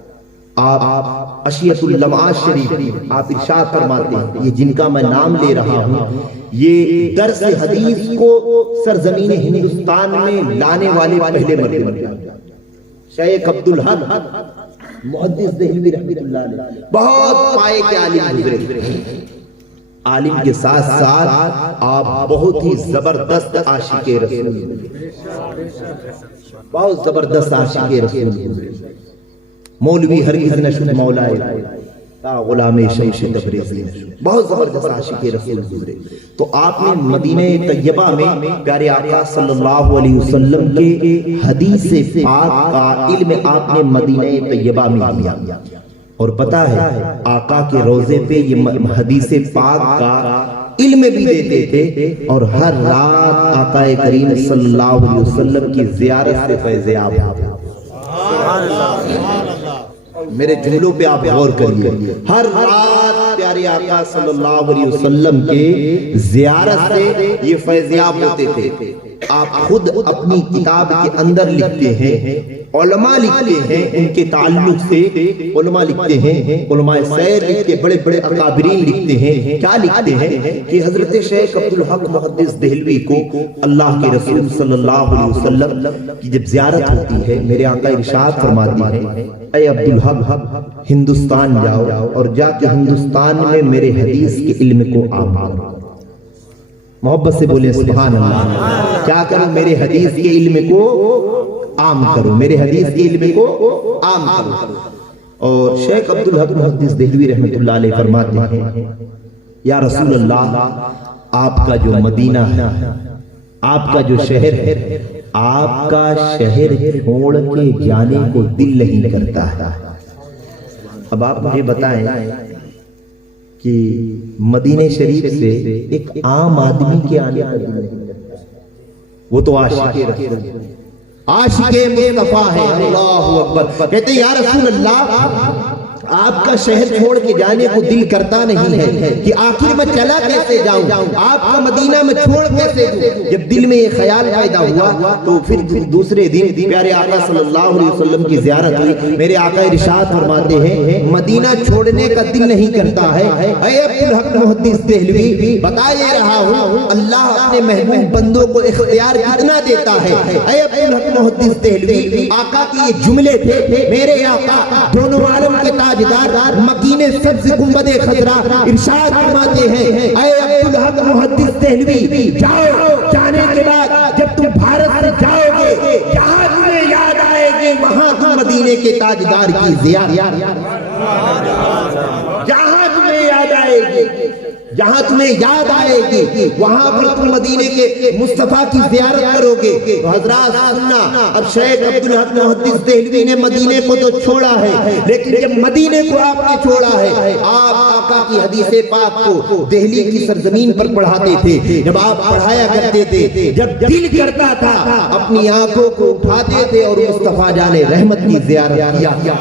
آپ عشیت اللمعات شریف آپ ارشاد فرماتے ہیں، یہ جن کا میں نام لے رہا ہوں یہ درس حدیث کو سرزمین ہندوستان میں لانے والے پہلے مرتبہ شیخ عبدالحق محدث دہلوی رحمۃ اللہ علیہ بہت پائے کے عالم گزرے، عالم کے ساتھ ساتھ آپ بہت ہی زبردست عاشق رسول، بہت زبردست عاشق رسول، مولوی ہرگز نہ شد مولائے تا غلام شمش تبریزی، بہت زبردست عاشق رسول گزرے۔ تو آپ نے مدینہ طیبہ میں پیارے آقا صلی اللہ علیہ وسلم کے حدیث پاک کا علم آپ نے مدینہ طیبہ میں لیا، اور پتہ ہے آقا کے روضے پہ یہ حدیث پاک کا علم بھی دیتے تھے، اور ہر رات آقا کریم صلی اللہ علیہ وسلم کی زیارت سے فیض یاب ہوتے۔ میرے جملوں پہ آپ غور کریے، ہر رات پیارے آقا صلی اللہ علیہ وسلم کے زیارت سے یہ فیضیاب ہوتے تھے۔ آپ خود اپنی کتاب کے اندر لکھتے ہیں، علماء لکھتے ہیں ان کے تعلق سے، علماء لکھتے ہیں، علماء سیر لکھتے، بڑے بڑے اکابرین لکھتے ہیں، کیا لکھتے ہیں کہ حضرت شیخ عبدالحق محدث دہلوی کو اللہ کے رسول صلی اللہ علیہ وسلم کی جب زیارت ہوتی ہے میرے آقا ارشاد فرماتے ہیں اے عبدالحق ہندوستان جاؤ اور جا کے ہندوستان میں میرے حدیث کے علم کو عام کرو۔ محبت سے بولے سبحان اللہ، کیا کرو؟ میرے حدیث کے علم کو عام کرو، میرے حدیث کے علم کو عام کرو۔ اور شیخ عبدالحق محدث دہلوی رحمۃ اللہ علیہ فرماتے ہیں یا رسول اللہ، آپ کا جو مدینہ ہے، آپ کا جو شہر ہے، آپ کا شہر چھوڑ کے جانے کو دل نہیں کرتا ہے۔ اب آپ مجھے بتائیں کہ مدینہ شریف سے ایک عام آدمی کے آنے کا دل نہیں کرتا، وہ تو عاشق رسول، عاشق مصطفیٰ ہے۔ اللہ اکبر، کہتے ہیں یا رسول اللہ آپ کا شہر چھوڑ کے جانے کو دل کرتا نہیں ہے کہ آخر میں چلا کیسے جاؤں، آپ کا مدینہ میں چھوڑ کیسے دوں۔ جب دل میں یہ خیال پیدا ہوا تو پھر دوسرے دن پیارے آقا صلی اللہ علیہ وسلم کی زیارت ہوئی۔ میرے آقا ارشاد فرماتے ہیں مدینہ چھوڑنے کا دل نہیں کرتا ہے۔ اے عبدالحق محدث دہلوی بتا یہ رہا ہوں اللہ اپنے محبوب بندوں کو اختیار کتنا دیتا ہے۔ اے عبدالحق محدث دہلوی آقا کے یہ جملے تھے، میرے آقا دونوں عالم کے تاجدار مکین سبز گنبد خضرا ارشاد فرماتے ہیں اے عبدالحق محدث دہلوی جاؤ، جانے کے بعد جب تم بھارت سے جاؤ گے جہاں تمہیں یاد آئے گی وہاں تم مدینے کے تاجدار کی زیارت، جہاں تمہیں یاد آئے گی، جہاں تمہیں یاد آئے گی وہاں پر تم مدینے کے مصطفیٰ کی زیارت کرو گے۔ حضرات سننا، اب شیخ عبدالحق محدث دہلوی نے مدینے کو تو چھوڑا ہے، لیکن جب مدینے کو آپ نے چھوڑا ہے، آپ آقا کی حدیث پاک کو دہلی کی سرزمین پر پڑھاتے تھے، جب آپ پڑھایا کرتے تھے، جب دل کرتا تھا اپنی آنکھوں کو اٹھاتے تھے اور مصطفیٰ جان رحمت کی زیارت کیا،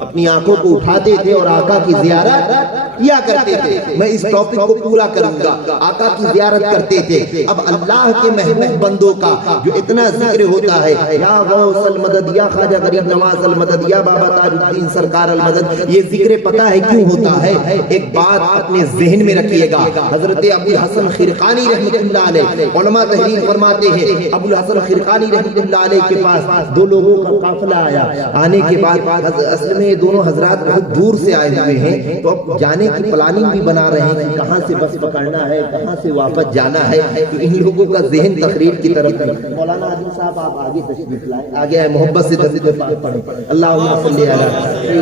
اپنی آنکھوں کو اٹھاتے تھے اور آقا کی زیارت کیا کرتے تھے. میں اس ٹاپک کو پورا کروں گا. آقا کی زیارت کرتے تھے. اب اللہ کے محبوب بندوں کا جو اتنا ذکر ہوتا ہے, یا غوث المدد, یا خواجہ غریب نواز المدد, یا بابا تاج الدین سرکار المدد, یہ ذکر پتہ ہے کیوں ہوتا ہے؟ ایک بات اپنے ذہن میں رکھیے گا. حضرت ابو الحسن خرقانی رحمۃ اللہ علیہ, علماء تحریر فرماتے ہیں, ابو الحسن خرقانی رحمۃ اللہ علیہ کے پاس دو لوگوں کا قافلہ آیا. آنے کے بعد اصل میں دونوں حضرات بہت دور سے آئے ہوئے ہیں, تو اب جانے کی پلاننگ بھی بنا رہے ہیں کہ کہاں سے بس پکڑنا ہے, کہاں سے واپس جانا ہے. تو ان لوگوں کا ذہن تقریر کی طرف ہے. مولانا عادل صاحب آپ آگے تشریف لائیں, آگے آئے, محبت سے درود پاک پڑھیں. اللہم صلی علی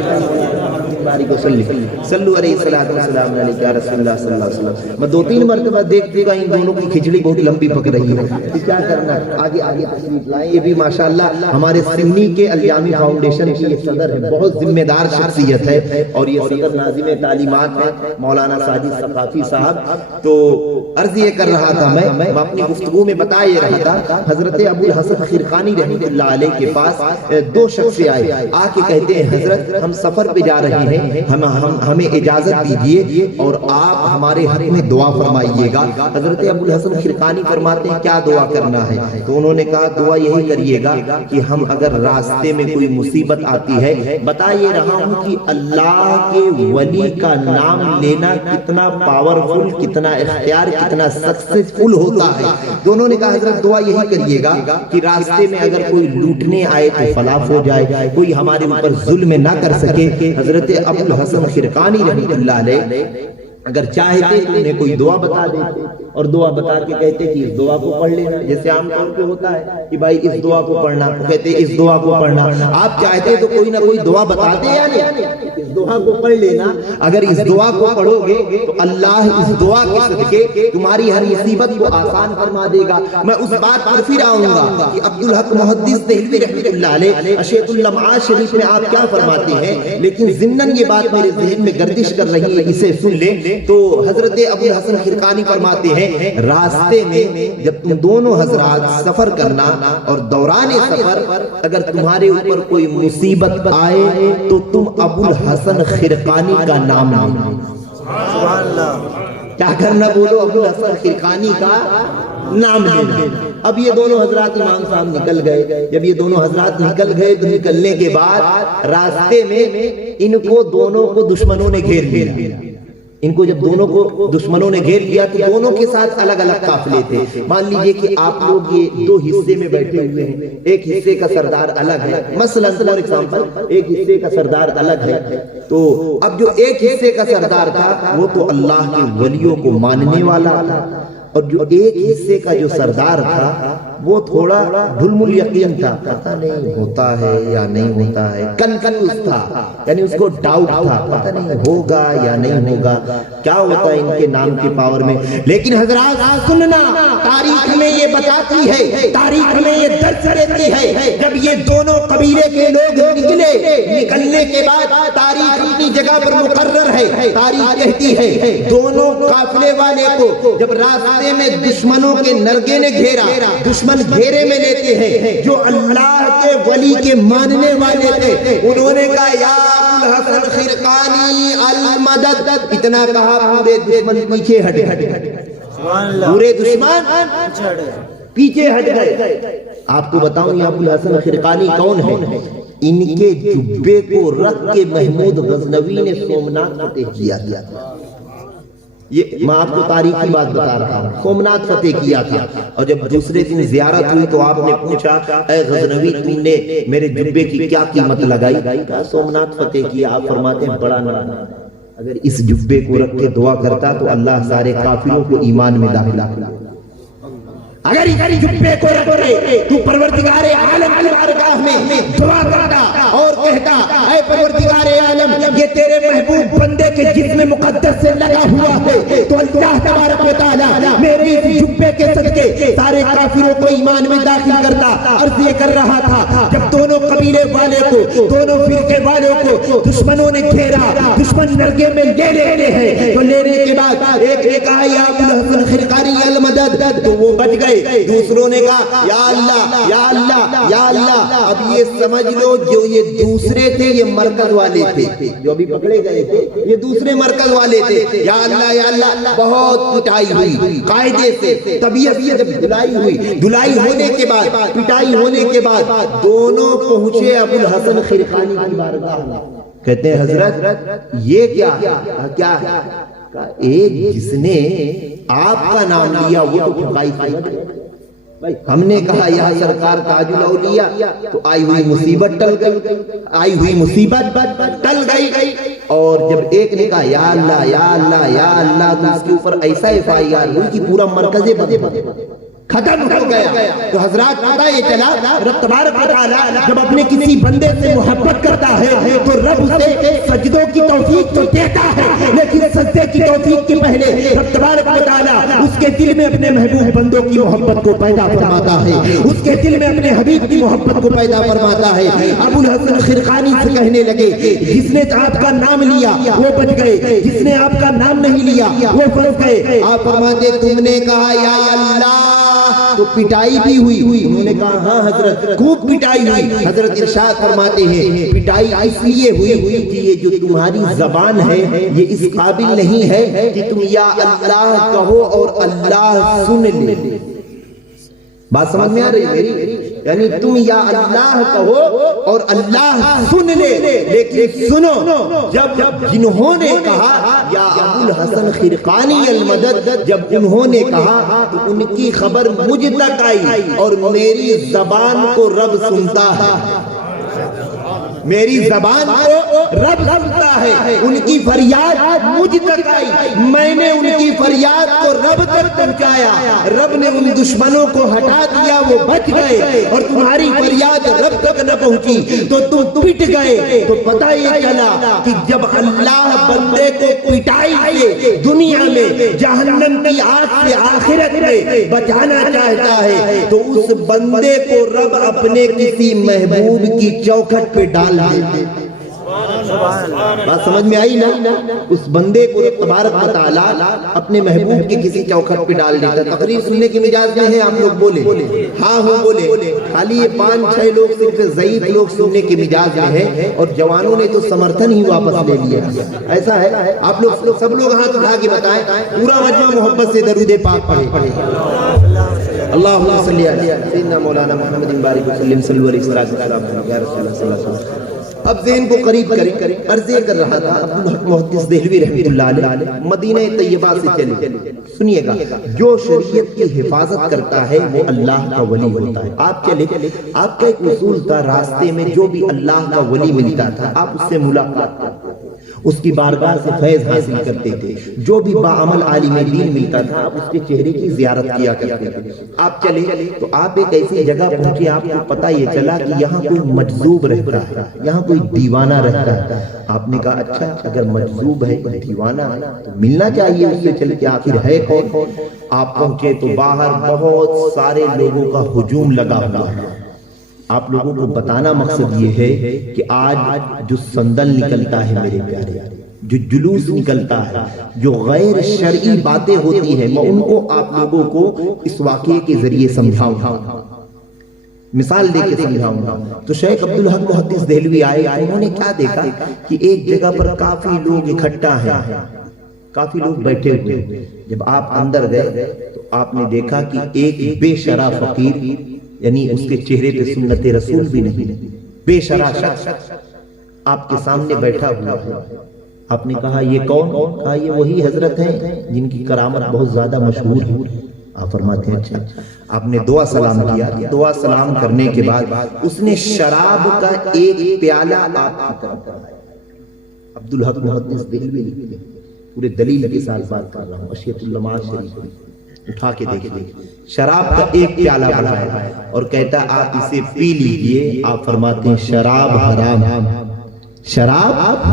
بارک وسلم صلو علیہ الصلوۃ والسلام علیک یا رسول اللہ صلی اللہ علیہ وسلم. میں 2-3 مرتبہ دیکھتے گا ان دونوں کی کھچڑی بہت لمبی پک رہی ہے, کیا کرنا ہے, آگے آگے تشریف لائیں. یہ بھی ماشاءاللہ ہمارے سنی کے الجامی فاؤنڈیشن کے صدر ہے, بہت ذمہ دار شخصیت ہے, اور یہ صدر ناظم تعلیمات ہے مولانا ساجد ثقافی صاحب. تو عرض یہ کر رہا تھا, میں اپنی گفتگو میں بتا یہ رہا تھا, حضرت ابو الحسن خرقانی رحمۃ اللہ علیہ کے پاس 2 شخص آئے. آ کے کہتے ہیں, حضرت ہم سفر پہ جا رہے ہیں, ہمیں اجازت دیجیے اور آپ ہمارے حق میں دعا فرمائیے گا. حضرت ابو الحسن خرقانی فرماتے ہیں کیا دعا کرنا ہے؟ تو انہوں نے کہا دعا یہی کریے گا کہ ہم اگر راستے میں کوئی مصیبت آتی ہے, بتا یہ رہا ہوں کہ اللہ کے ولی کا نام لینا کتنا پاورفل, کتنا اختیار, کتنا سکسیسفل ہوتا ہے. دونوں نے کہا حضرت دعا یہی کریے گا کہ راستے میں اگر کوئی لوٹنے آئے تو فلاح ہو جائے, کوئی ہمارے اوپر ظلم نہ کر سکے. حضرت ابو الحسن خرقانی رحمۃ اللہ علیہ اگر چاہتے تو انہیں کوئی دعا بتا دیتے, اور دعا بتا کے کہتے کہ اس دعا کو پڑھ لینا. جیسے عام طور پہ ہوتا ہے کہ بھائی اس دعا کو پڑھنا, کہتے اس دعا کو پڑھنا. آپ چاہتے تو کوئی نہ کوئی دعا بتاتے یا نہیں, اس دعا کو پڑھ لینا. اگر اس دعا کو پڑھو گے تو اللہ اس دعا کے صدقے تمہاری ہر مصیبت کو آسان فرما دے گا. میں اس بات پر پھر آؤں گا کہ عبدالحق محدث دہلوی رحمۃ اللہ علیہ اشیخ اللمعات شریف میں آپ کیا فرماتے ہیں, لیکن ضمناً یہ بات میرے ذہن میں گردش کر رہی ہے, اسے سن لیں. تو حضرت ابو الحسن خرقانی فرماتے ہیں, راستے میں جب تم دونوں حضرات سفر کرنا اور دوران سفر اگر تمہارے اوپر کوئی مصیبت آئے تو تم ابو الحسن خرقانی کا نام لینا. سبحان اللہ, کیا کرنا بولو, ابو الحسن خرقانی کا نام لینا. اب یہ دونوں حضرات امام صاحب نکل گئے. جب یہ دونوں حضرات نکل گئے تو نکلنے کے بعد راستے میں ان کو دونوں کو دشمنوں نے گھیر لیا. ان کو جب دونوں کو دشمنوں نے گھیر لیا تو دونوں کے ساتھ الگ الگ قافلے تھے. مان لیجئے کہ آپ لوگ یہ 2 حصے میں بیٹھے ہوئے ہیں, ایک حصے کا سردار الگ ہے, مثلا فار ایگزامپل ایک حصے کا سردار الگ ہے. تو اب جو ایک حصے کا سردار تھا وہ تو اللہ کے ولیوں کو ماننے والا تھا, اور جو ایک حصے کا جو سردار تھا وہ تھوڑا ظلم الیقین تھا, پتہ نہیں ہوتا ہے یا نہیں ہوتا ہے, کنفیوز تھا, یعنی اس کو ڈاؤٹ تھا, پتہ نہیں ہوگا یا نہیں ہوگا, کیا ہوتا ہے ان کے نام کے پاور میں. لیکن حضرات سننا, تاریخ میں یہ بتاتی ہے, تاریخ میں یہ درس دیتی ہے, جب یہ دونوں قبیلے کے لوگ نکلے, نکلنے کے بعد تاریخ اپنی جگہ پر مقرر ہے. تاریخ کہتی ہے دونوں قافلے والے کو جب راستے میں دشمنوں کے نرگے نے گھیرا, دشمن گھیرے میں لیتے ہیں, جو اللہ کے ولی کے ماننے والے تھے انہوں نے کہا یا ابو الحسن خرقانی المدد. اتنا کہا پورے دشمن پیچھے ہٹ گئے, پورے دشمن پیچھے ہٹ گئے. آپ کو بتاؤں یہ ابو الحسن خرقانی کون ہے؟ ان کے جبے کو رکھ کے محمود غزنوی نے سومنات فتح کیا تھا. یہ میں آپ کو تاریخی بات بتا رہا ہوں, سومنات فتح کیا تھا. اور جب دوسرے دن زیارت ہوئی تو آپ نے پوچھا اے غزنوی تم نے میرے جبے کی کیا قیمت لگائی؟ کہا سومنات فتح کیا. آپ فرماتے ہیں بڑا نام, اگر اس جبے کو رکھ کے دعا کرتا تو اللہ سارے کافروں کو ایمان میں داخلہ کرتا. اگر اس جبے کو رکھ کے تو پروردگار عالم کی بارگاہ میں دعا کرتا اور کہتا اے پروردگار عالم یہ تیرے محبوب بندے کے جسم مقدس سے لگا ہوا ہے, تو اللہ تبارک و تعالی میرے اس جبے کے صدقے سارے کافروں کو ایمان میں داخل کرتا. عرض یہ کر رہا تھا جب دونوں قبیلے والے کو دونوں فرقے والوں کو دشمنوں نے گھیرا، دشمن نرگے میں لے لیتے ہیں، تو لینے کے بعد ایک نے کہا یا ابو الحسن خرقانی المدد، تو وہ بچ گئے، دوسروں نے کہا یا اللہ یا اللہ یا اللہ۔ اب یہ سمجھ لو جو یہ دوسرے تھے یہ مرکز والے تھے، جو ابھی پکڑے گئے تھے یہ دوسرے مرکز والے تھے، یا اللہ یا اللہ۔ بہت پٹائی ہوئی قاعدے سے، طبیعت سے جب دھلائی ہوئی، دھلائی ہونے کے بعد، پٹائی ہونے کے بعد دونوں پہنچے ابو الحسن خرقانی کی بارگاہ میں، کہتے ہیں حضرت یہ کیا ہے؟ ایک جس نے آپ کا نام لیا وہ تو پھکائی تھی۔ ہم نے کہا یا سرکار تاج الاولیاء، تو آئی ہوئی مصیبت ٹل گئی، آئی ہوئی مصیبت ٹل گئی۔ اور جب ایک نے کہا یا اللہ یا اللہ یا اللہ، تو اس کے اوپر ایسا FIR ہوئی کہ پورا مرکز ختم ہو گیا۔ تو حضرات پتہ یہ چلا رب تبارک و تعالی جب اپنے کسی بندے سے محبت کرتا ہے تو رب اسے سجدوں کی توفیق تو دیتا ہے، لیکن سجدے کی توفیق کے پہلے رب تبارک و تعالی اس کے دل میں اپنے محبوب بندوں کی محبت کو پیدا فرماتا ہے، اس کے دل میں اپنے حبیب کی محبت کو پیدا فرماتا ہے۔ ابو الحسن خرقانی سے کہنے لگے جس نے آپ کا نام لیا وہ بچ گئے، جس نے آپ کا نام نہیں لیا وہ پھنس گئے۔ آپ فرماتے تم نے کہا یا اللہ تو پٹائی بھی ہوئی؟ انہوں نے کہا ہاں حضرت خوب پٹائی ہوئی۔ حضرت ارشاد فرماتے ہیں پٹائی اس لیے ہوئی کہ یہ جو تمہاری زبان ہے یہ اس قابل نہیں ہے کہ تم یا اللہ کہو اور اللہ سن لے۔ بات سمجھ میں آ رہی ہے میری؟ یعنی تم یا اللہ کہو اور اللہ سن لے، لیکن سنو جب جنہوں نے کہا یا ابو الحسن خرقانی المدد، جب انہوں نے کہا تو ان کی خبر مجھ تک آئی، اور میری زبان کو رب سنتا ہے، میری زبان کو رب سنتا ہے۔ ان کی فریاد مجھ تک آئی، میں نے ان کی فریاد کو رب تک پہنچایا، رب نے ان دشمنوں کو ہٹا دیا وہ بچ گئے، اور تمہاری فریاد رب تک نہ پہنچی تو تم پٹ گئے۔ تو پتہ یہ چلا کہ جب اللہ بندے کو پٹائی سے دنیا میں جہنم کی آگ سے آخرت میں بچانا چاہتا ہے تو اس بندے کو رب اپنے کسی محبوب کی چوکھٹ پہ ڈال دیتے۔ بات سمجھ میں آئی نا؟ اس بندے کو تبارک و تعالی اپنے محبوب کی کسی چوکھٹ پہ ڈال دیتا۔ تقریر سننے کی مجاز میں ہے، آپ لوگ بولے ہاں ہوں بولے، خالی یہ 5-6 لوگ صرف ضعیف لوگ سننے کی مجاز میں ہے، اور جوانوں نے تو سمرتھن ہی واپس لے لیا۔ ایسا ہے آپ لوگ سب لوگ ہاتھ اٹھا کے بتائیں، پورا مجمع محبت سے درود پاک پڑھے۔ اللہم صلی علی سیدنا مولانا محمد بارک وسلم صلی علیہ وسلم یا رسول اللہ صلی اللہ علیہ وسلم۔ اب ذہن کو قریب کریں، عرض کر رہا تھا عبدالحق محدث دہلوی رحمۃ اللہ علیہ مدینہ طیبہ سے چلے، سنیے گا، جو شریعت کی حفاظت کرتا ہے وہ اللہ کا ولی ہوتا ہے۔ آپ چلے، آپ کا ایک اصول تھا، راستے میں جو بھی اللہ کا ولی ملتا تھا آپ اس سے ملاقات کرتے، اس کی بارگاہ سے فیض حاصل کرتے تھے، جو بھی باعمل عالم دین ملتا تھا آپ اس کے چہرے کی زیارت کیا کرتے تھے۔ آپ چلے تو آپ ایک ایسی جگہ پہنچے، آپ کو پتہ یہ چلا کہ یہاں کوئی مجذوب رہتا ہے، یہاں کوئی دیوانہ رہتا ہے۔ آپ نے کہا اچھا اگر مجذوب ہے دیوانہ ہے تو ملنا چاہیے اس سے، چل کے آخر ہے کون؟ آپ پہنچے تو باہر بہت سارے لوگوں کا ہجوم لگا ہوا ہے۔ آپ لوگوں کو بتانا مقصد یہ ہے کہ آج جو سندل نکلتا ہے میرے پیارے، جو جلوس نکلتا ہے، جو غیر شرعی باتیں ہوتی ہیں، میں ان کو آپ لوگوں کو اس واقعے کے ذریعے سمجھاؤں گا، مثال دے کے سمجھاؤں گا۔ تو شیخ عبدالحق محدث دہلوی آئے، انہوں نے کیا دیکھا کہ ایک جگہ پر کافی لوگ اکٹھا ہیں، کافی لوگ بیٹھے ہوئے۔ جب آپ اندر گئے تو آپ نے دیکھا کہ ایک بے شرح فقیر، یعنی اس کے چہرے پہ سنت رسول بھی نہیں، بے شرح شخص آپ کے سامنے بیٹھا ہوا ہے۔ آپ نے کہا یہ کون؟ کہا یہ وہی حضرت ہیں جن کی کرامت بہت زیادہ مشہور ہے۔ آپ فرماتے ہیں اچھا۔ آپ نے دعا سلام کیا، دعا سلام کرنے کے بعد اس نے شراب کا ایک پیالہ آپ کی طرف کرایا۔ عبدالحق محدث دہلوی لکھتے ہیں، پورے دلیل کے ساتھ بات کر رہا ہوں، اشیت اللمعات شریف اٹھا کے دیکھیں، شراب کا ایک پیالہ بڑھایا اور کہتا آپ اسے پی لیجئے۔ آپ فرماتے ہیں شراب حرام، شراب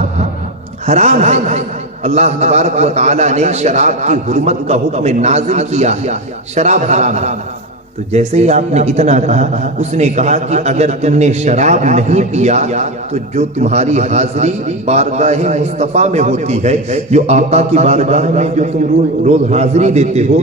حرام ہے۔ اللہ تبارک و تعالی نے شراب کی حرمت کا حکم نازل کیا ہے، شراب حرام ہے۔ تو جیسے ہی آپ نے اتنا کہا، اس نے کہا کہ اگر تم نے شراب نہیں پیا تو جو تمہاری حاضری بارگاہ مصطفیٰ میں ہوتی ہے، جو آقا کی بارگاہ میں جو تم روز حاضری دیتے ہو،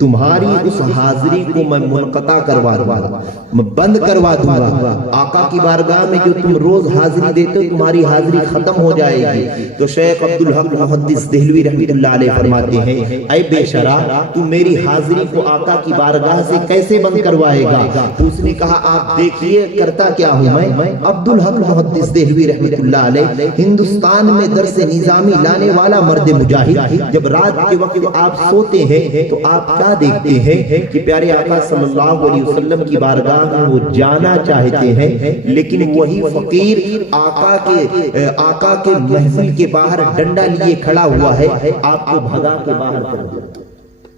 تمہاری اس حاضری کو میں منقطع کروا دوں گا، میں بند کروا دوں گا۔ آقا کی بارگاہ میں جو تم روز حاضری دیتے ہو، تمہاری حاضری ختم ہو جائے گی۔ تو شیخ عبدالحق محدث دہلوی رحمۃ اللہ علیہ فرماتے ہیں، اے بے شرع، تو میری حاضری کو آقا کی بارگاہ سے کیسے بند کروائے گا؟ تو اس نے کہا، آپ دیکھیے کرتا کیا ہوں میں عبدالحق محدث دہلوی رحمۃ اللہ علیہ، ہندوستان میں درس نظامی لانے والا مرد مجاہد، جب رات کے وقت آپ سوتے ہیں تو آپ کیا دیکھتے ہیں کہ پیارے آقا صلی اللہ علیہ وسلم کی بارگاہ میں وہ جانا چاہتے ہیں، لیکن وہی فقیر آقا کے محفل کے باہر ڈنڈا لیے کھڑا ہوا ہے، آپ کو بھگا کے باہر کر دیا۔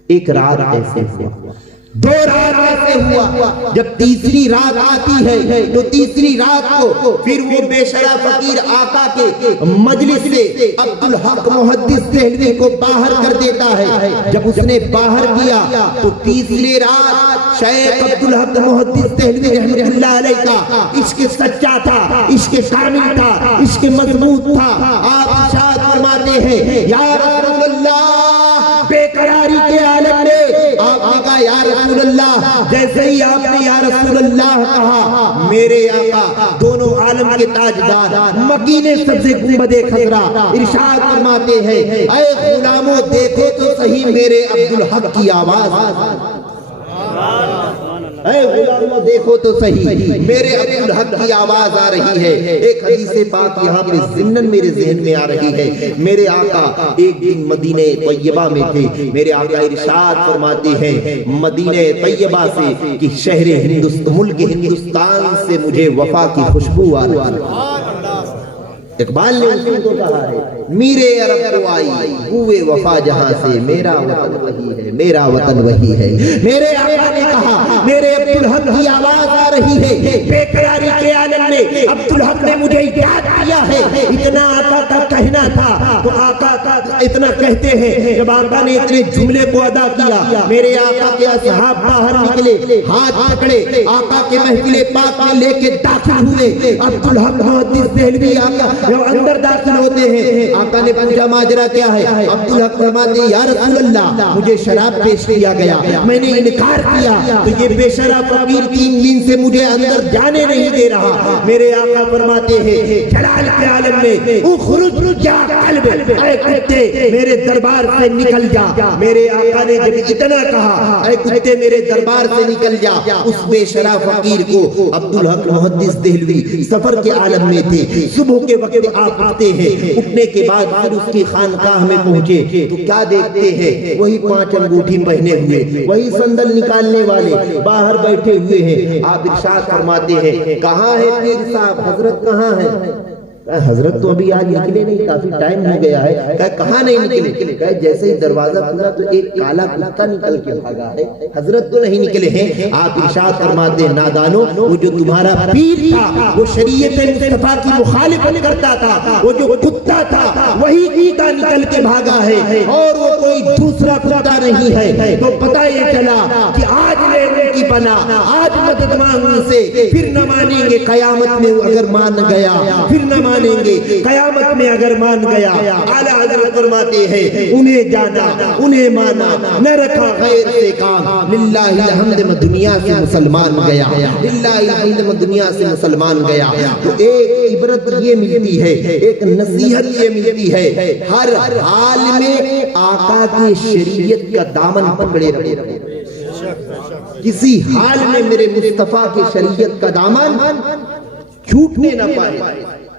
ایک رات ایسے ہوا، دو رات ایسے ہوا، جب تیسری رات آتی ہے تو تیسری رات کو پھر وہ بے شرع فقیر آقا کے مجلس سے عبدالحق محدث دہلوی کو باہر کر دیتا ہے۔ جب اس نے باہر کیا تو تیسری رات شیخ عبدالحق محدث دہلوی رحمۃ اللہ علیہ کا عشق سچا تھا، عشق کامل تھا، عشق مضبوط تھا۔ آپ ارشاد فرماتے ہیں، یا رسول اللہ، بے قراری کے عالم میں آپ نے کہا یا رسول اللہ، جیسے ہی آپ نے یا رسول اللہ کہا، میرے آقا دونوں عالم کے تاجدار مکین سبز گنبد خضرا ارشاد فرماتے ہیں، اے غلاموں دیکھو تو صحیح میرے عبدالحق کی آواز، اے غلاموں دیکھو تو صحیح میرے عبدالحق کی آواز آ رہی ہے۔ ایک حدیث پاک یہاں پہ ضمناً میرے ذہن میں آ رہی ہے، میرے آقا ایک دن مدینہ طیبہ میں تھے، میرے آقا ارشاد فرماتے ہیں مدینہ طیبہ سے کہ شہر ملک ہندوستان سے مجھے وفا کی خوشبو آ رہی ہے۔ اقبال نے اسی کو کہا ہے، میرے عرب کو آئی بوئے وفا جہاں سے، میرا وطن وہی ہے، میرا وطن وہی ہے۔ میرے آقا نے کہا، میرے عبدالحق کی آواز آ رہی ہے، بے قراری کے عالم میں عبدالحق نے مجھے یاد کیا ہے۔ اتنا آقا کا کہنا تھا تو آقا کا اتنا کہتے ہیں، جب آقا نے اتنے جملے کو ادا کیا، میرے آقا کے اصحاب باہر نکلے، ہاتھ پکڑے، آقا کے محفل پاک میں لے کے داخل ہوئے۔ عبدالحق محدث دہلوی آقا جب اندر داخل ہوتے ہیں، آقا نے پوچھا ماجرا کیا ہے؟ عبدالحق فرماتے ہیں، یا رسول اللہ، مجھے شراب پیش کیا گیا، میں نے انکار کیا تو یہ بے شرع فقیر 3 دن سے مجھے اندر جانے نہیں دے رہا۔ میرے آقا فرماتے ہیں جلال کے عالم میں، اخرج یا قلب، اے کتے میرے دربار سے نکل جا۔ میرے آقا نے جب اتنا کہا، اے کتے میرے دربار سے نکل جا، اس بے شرع فقیر کو عبدالحق محدث دہلوی سفر کے عالم میں تھے، صبح کے وقت آپ آتے ہیں، اٹھنے کے بعد پھر اس کی خانقاہ میں پہنچے تو کیا دیکھتے ہیں؟ وہی 5 انگوٹھی پہنے ہوئے، وہی صندل نکالنے والے باہر بیٹھے ہوئے ہیں۔ آپ ارشاد فرماتے ہیں، کہاں ہے پیر صاحب، حضرت کہاں ہے؟ حضرت تو ابھی آج نکلے نہیں، کافی ٹائم ہو گیا ہے۔ کہاں نہیں نکلے؟ جیسے ہی دروازہ کھلا تو ایک کالا کتا نکل کے بھاگا ہے، حضرت تو نہیں نکلے ہیں۔ آپ ارشاد فرماتے ہیں، نادانو، وہ جو تمہارا پیر تھا، وہ شریعت مصطفیٰ کی مخالفت کرتا تھا، وہ جو کتا تھا وہی کتا نکل کے بھاگا ہے اور وہ کوئی دوسرا کتا نہیں ہے۔ تو پتہ یہ چلا کہ آج لے ان کی پناہ، آج مدد مانگ ان سے، پھر نہ مانیں گے قیامت میں اگر مان گیا، پھر نہ مانیں گے قیامت میں اگر مان گیا۔ اعلیٰ حضرت فرماتے ہیں، انہیں جانا انہیں مانا، نہ رکھا غیر سے کام، للہ الحمد میں دنیا سے مسلمان گیا، للہ الحمد میں دنیا سے مسلمان گیا۔ تو ایک عبرت یہ ملتی ہے، ایک نصیحت یہ ملتی ہے، ہر حال میں آقا کی شریعت کا دامن پکڑے رہو، کسی حال میں میرے مصطفیٰ کی شریعت کا دامن چھوٹنے نہ پائے،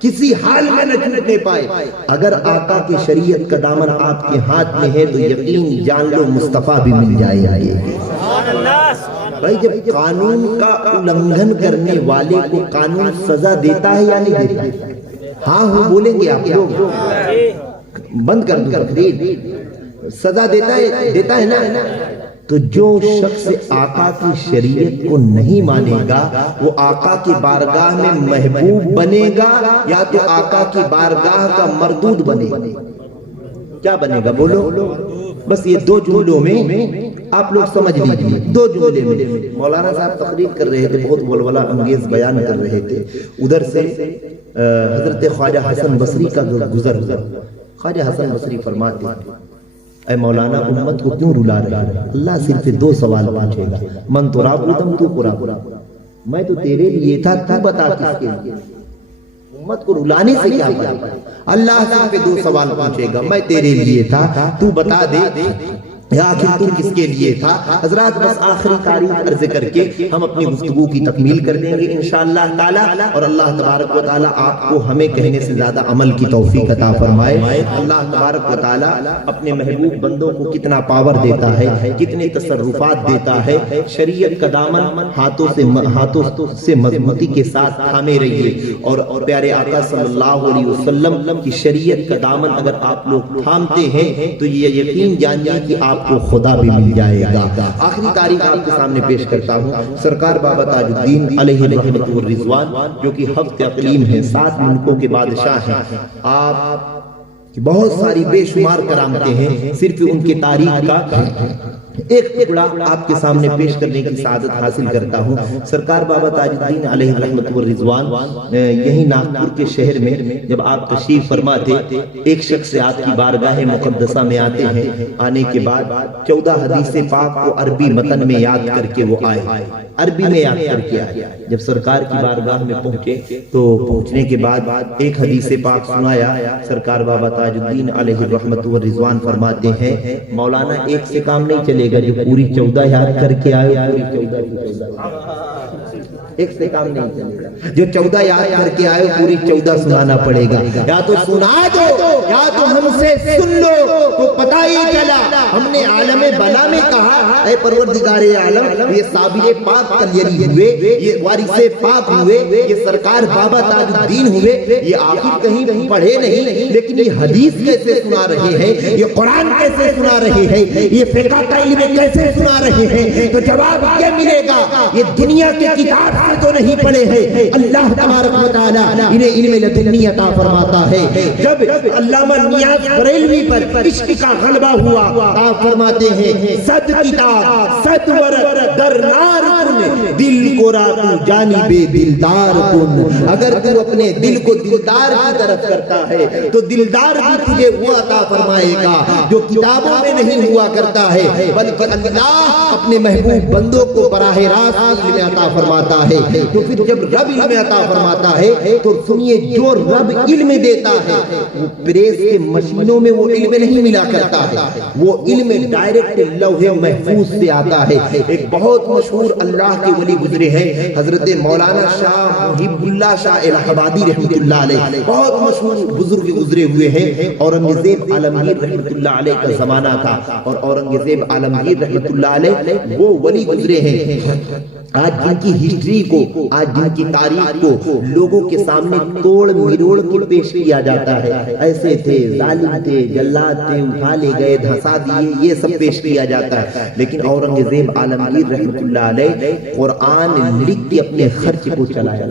کسی حال میں نہ چھوٹنے پائے۔ اگر آقا کی شریعت کا دامن آپ کے ہاتھ میں ہے تو یقین جان لو مصطفیٰ بھی مل جائے گا۔ بھائی جب قانون کا النگھن کرنے والے کو قانون سزا دیتا ہے یا نہیں دیتا؟ ہاں ہاں بولیں گے آپ لوگ، بند کر دو سزا دیتا ہے نا۔ تو جو شخص آقا کی شریعت کو نہیں مانے گا وہ آقا کی بارگاہ میں محبوب بنے گا یا تو آقا کی بارگاہ کا مردود بنے گا؟ کیا بنے گا بولو؟ بس یہ دو جملوں میں آپ لوگ سمجھ لیجیے، دو جملے میں مولانا صاحب تقریر کر رہے تھے، بہت ولولہ انگیز بیان کر رہے تھے، ادھر سے حضرت خواجہ حسن بصری کا گزر ہوا۔ خواجہ حسن بصری فرماتے ہیں اے مولانا امت کو کیوں رلا رہے ہیں؟ اللہ صرف دو سوال پوچھے گا، من تو رابطم تو پورا پورا، میں تو تیرے لیے تھا، تو بتا کس کے لیے؟ امت کو رلانے سے کیا پائے؟ اللہ صرف دو سوال پوچھے گا، میں تیرے لیے تھا، تو بتا دے یا آخر تو کس کے لیے تھا؟ حضرات بس آخری تاریخ عرض کر کے ہم اپنی گفتگو کی تکمیل کر دیں گے انشاءاللہ تعالی، اور اللہ تبارک و تعالی آپ کو ہمیں کہنے سے زیادہ عمل کی توفیق عطا فرمائے۔ اللہ تبارک و تعالی اپنے محبوب بندوں کو کتنا پاور دیتا ہے، کتنے تصرفات دیتا ہے۔ شریعت کا دامن ہاتھوں سے مضبوطی کے ساتھ تھامے رہیے، اور پیارے آقا صلی اللہ علیہ وسلم کی شریعت کا دامن اگر آپ لوگ تھامتے ہیں تو یہ یقین جانیے کہ آپ کو خدا بھی مل جائے گا۔ آخری تاریخ آپ کے سامنے پیش کرتا ہوں، سرکار بابا تاج الدین علیہ الرحمت والرضوان جو کہ ہفت اقلیم ہیں، 7 ملکوں کے بادشاہ ہیں، آپ بہت ساری بے شمار کرامتیں ہیں، صرف ان کی تاریخ کا ایک ٹکڑا آپ کے سامنے پیش کرنے کی سعادت حاصل کرتا ہوں۔ سرکار بابا تاج الدین علیہ الرحمت والرضوان یہی ناگپور کے شہر میں جب آپ تشریف فرما تھے، ایک شخص سے آپ کی بارگاہ مقدسہ میں آتے ہیں، آنے کے بعد 14 حدیث پاک کو عربی متن میں یاد کر کے وہ آئے، عربی میں یاد کر کے آئے۔ جب سرکار کی بارگاہ میں پہنچے تو پہنچنے کے بعد ایک حدیث پاک سنایا، سرکار بابا تاج الدین علیہ الرحمت والرضوان فرماتے ہیں مولانا ایک سے کام نہیں چلے گا، جو پوری 14 یاد کر کے آئے، ایک سے کام نہیں چلے گا، جو 14 یاد کر کے آئے پوری 14 سنانا پڑے گا، یا تو سنا دو یا تو ہم سے سن لو، تو پتہ ہی چلا ہم نے عالم بلا میں کہا اے پروردگار عالم، یہ صابر پاک کلیری ہوئے، یہ وارث پاک ہوئے، یہ سرکار بابا تاج الدین ہوئے، یہ آخر کہیں پڑھے نہیں لیکن یہ حدیث کیسے سنا رہے ہیں، یہ قرآن کیسے سنا رہے ہیں، یہ فقہ کا علم کیسے سنا رہے ہیں؟ تو جواب کیا ملے گا؟ یہ دنیا کے کتاب سے تو نہیں پڑھے ہیں، اللہ تبارک و تعالی انہیں علم لدنی عطا فرماتا ہے۔ جب علامہ نیاز بریلوی پر عشق کا غلبہ ہوا، آپ فرماتے ہیں 100 کتاب 100 ورق درنار کن، دل کو راہ جانب دلدار کن۔ اگر تو اپنے دل کو دلدار کی طرف کرتا ہے تو دلدار بھی تجھے وہ عطا فرمائے گا جو کتابوں میں نہیں ہوا کرتا ہے، بلکہ اللہ اپنے محبوب بندوں کو براہ راست علم عطا فرماتا ہے۔ تو پھر جب رب علم عطا فرماتا ہے تو سنیے، جو رب علم دیتا ہے وہ پریس کے مشینوں میں وہ علم نہیں ملا کرتا ہے، وہ علم ڈائریکٹ لوح محفوظ سے آتا ہے۔ ایک بہت مشہور اللہ کے ولی گزرے ہیں، حضرت مولانا شاہ محب اللہ شاہ الہ آبادی رحمۃ اللہ علیہ، بہت مشہور بزرگ گزرے ہوئے ہیں۔ اورنگزیب عالمگیر رحمۃ اللہ علیہ کا زمانہ تھا، اور اورنگزیب عالمگیر رحمۃ اللہ علیہ وہ ولی گزرے ہیں۔ آج جن کی ہسٹری کو، آج جن کی تاریخ کو لوگوں کے سامنے توڑ مروڑ کے پیش کیا جاتا ہے، ایسے تھے، ظالم تھے، جلاد تھے، اٹھا لے گئے، دھنسا دیے، یہ سب پیش کیا جاتا ہے۔ لیکن اورنگزیب عالمگیر رحمۃ اللہ علیہ قرآن لکھ کے اپنے خرچ کو چلایا،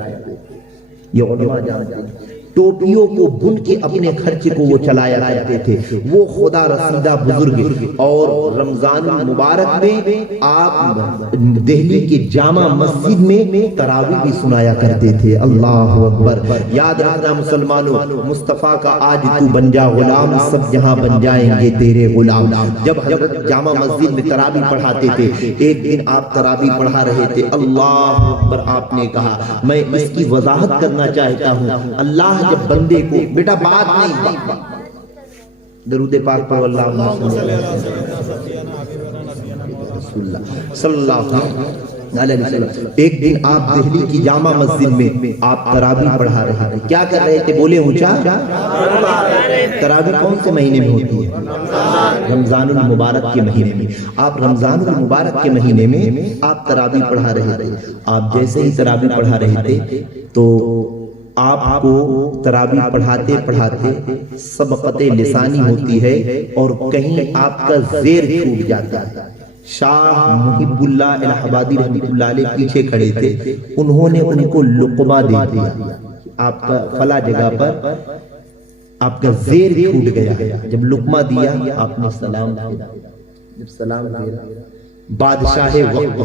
یہ علماء جانتے ہیں۔ ٹوپیوں کو بن کے اپنے خرچ کو وہ چلایا کرتے تھے، وہ خدا رسیدہ بزرگ۔ اور رمضان المبارک میں آپ دہلی کی جامع مسجد میں تراویح بھی سنایا کرتے تھے۔ اللہ اکبر! یاد رکھنا مسلمانوں، مصطفیٰ کا آج تو بن جا غلام، سب جہاں بن جائیں گے تیرے غلام۔ جب حضرت جامع مسجد میں تراویح پڑھاتے تھے، ایک دن آپ تراویح پڑھا رہے تھے، اللہ اکبر! آپ نے کہا میں اس کی وضاحت کرنا چاہتا ہوں۔ اللہ جب بندے کو، بیٹا بات نہیں، درود پاک پڑھو، اللہم صلی اللہ علیہ وسلم۔ ایک دن آپ دہلی کی جامع مسجد میں آپ تراویح پڑھا رہے تھے، کیا کر رہے تھے؟ بولے اونچا۔ تراویح کون سے مہینے میں ہوتی ہے؟ رمضان المبارک کے مہینے میں۔ آپ رمضان المبارک کے مہینے میں آپ تراویح پڑھا رہے تھے۔ آپ جیسے ہی تراویح پڑھا رہے تھے تو آپ کو تراویح پڑھاتے پڑھاتے سبقت لسانی ہوتی ہے اور کہیں آپ کا زیر چھوٹ جاتا ہے۔ شاہ محب اللہ الہ آبادی رحمۃ اللہ علیہ پیچھے کھڑے تھے، انہوں نے ان کو لقمہ دے دیا، آپ کا فلاں جگہ پر آپ کا زیر ٹوٹ گیا. جب لقمہ دیا آپ نے سلام پھیرا. جب سلام پھیرا بادشاہ وقت.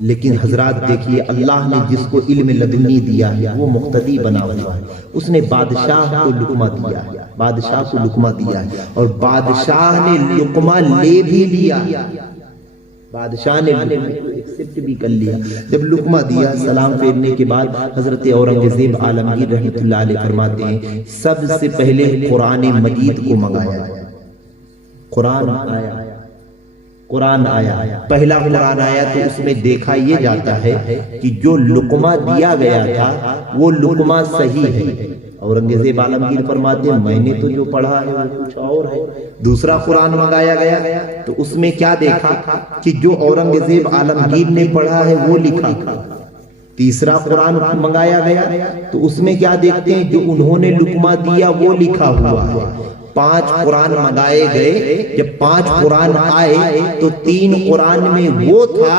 لیکن حضرات دیکھیے اللہ نے جس کو علم لدنی دیا ہے وہ مقتدی بنا ہوا ہے. اس نے بادشاہ کو لقمہ دیا ہے, بادشاہ کو لقمہ دیا ہے, اور بادشاہ نے لقمہ لے بھی لیا. بادشاہ نے ایکسپٹ بھی کر لیا. جب لقمہ دیا سلام پھیرنے کے بعد حضرت اورنگزیب عالمگیر رحمۃ اللہ علیہ فرماتے ہیں سب سے پہلے قرآن مجید کو منگایا. قرآن آیا پہلا قرآن آیا تو اس میں دیکھا یہ جاتا ہے کہ جو لقمہ دیا گیا تھا وہ لقمہ صحیح ہے. اورنگزیب عالمگیر فرماتے ہیں میں نے تو جو پڑھا ہے وہ کچھ اور ہے. دوسرا قرآن منگایا گیا تو اس میں کیا دیکھا کہ جو اورنگزیب عالمگیر نے پڑھا ہے وہ لکھا. تیسرا قرآن منگایا گیا تو اس میں کیا دیکھتے ہیں جو انہوں نے لقمہ دیا وہ لکھا ہوا ہے. 5 قرآن منگائے گئے. جب 5 قرآن آئے تو 3 قرآن میں وہ تھا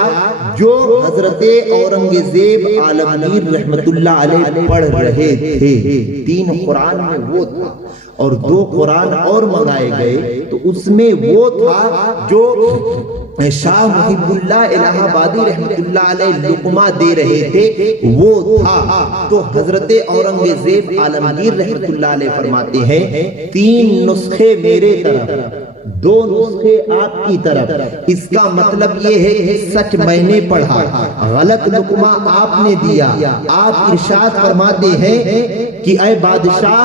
جو حضرت اورنگزیب عالمگیر رحمت اللہ علیہ پڑھ رہے تھے. 3 قرآن میں وہ تھا, اور 2 قرآن اور منگائے گئے تو اس میں وہ تھا جو شاہ محب اللہ الہ آبادی رحمت اللہ علیہ لقمہ دے رہے تھے وہ تھا. تو حضرت اورنگزیب عالمگیر رحمت اللہ علیہ فرماتے ہیں 3 نسخے میرے طرف 2 نسخے آپ کی طرف. اس کا مطلب یہ ہے کہ سچ میں نے پڑھا, غلط لقمہ آپ نے دیا. آپ ارشاد فرماتے ہیں کہ اے بادشاہ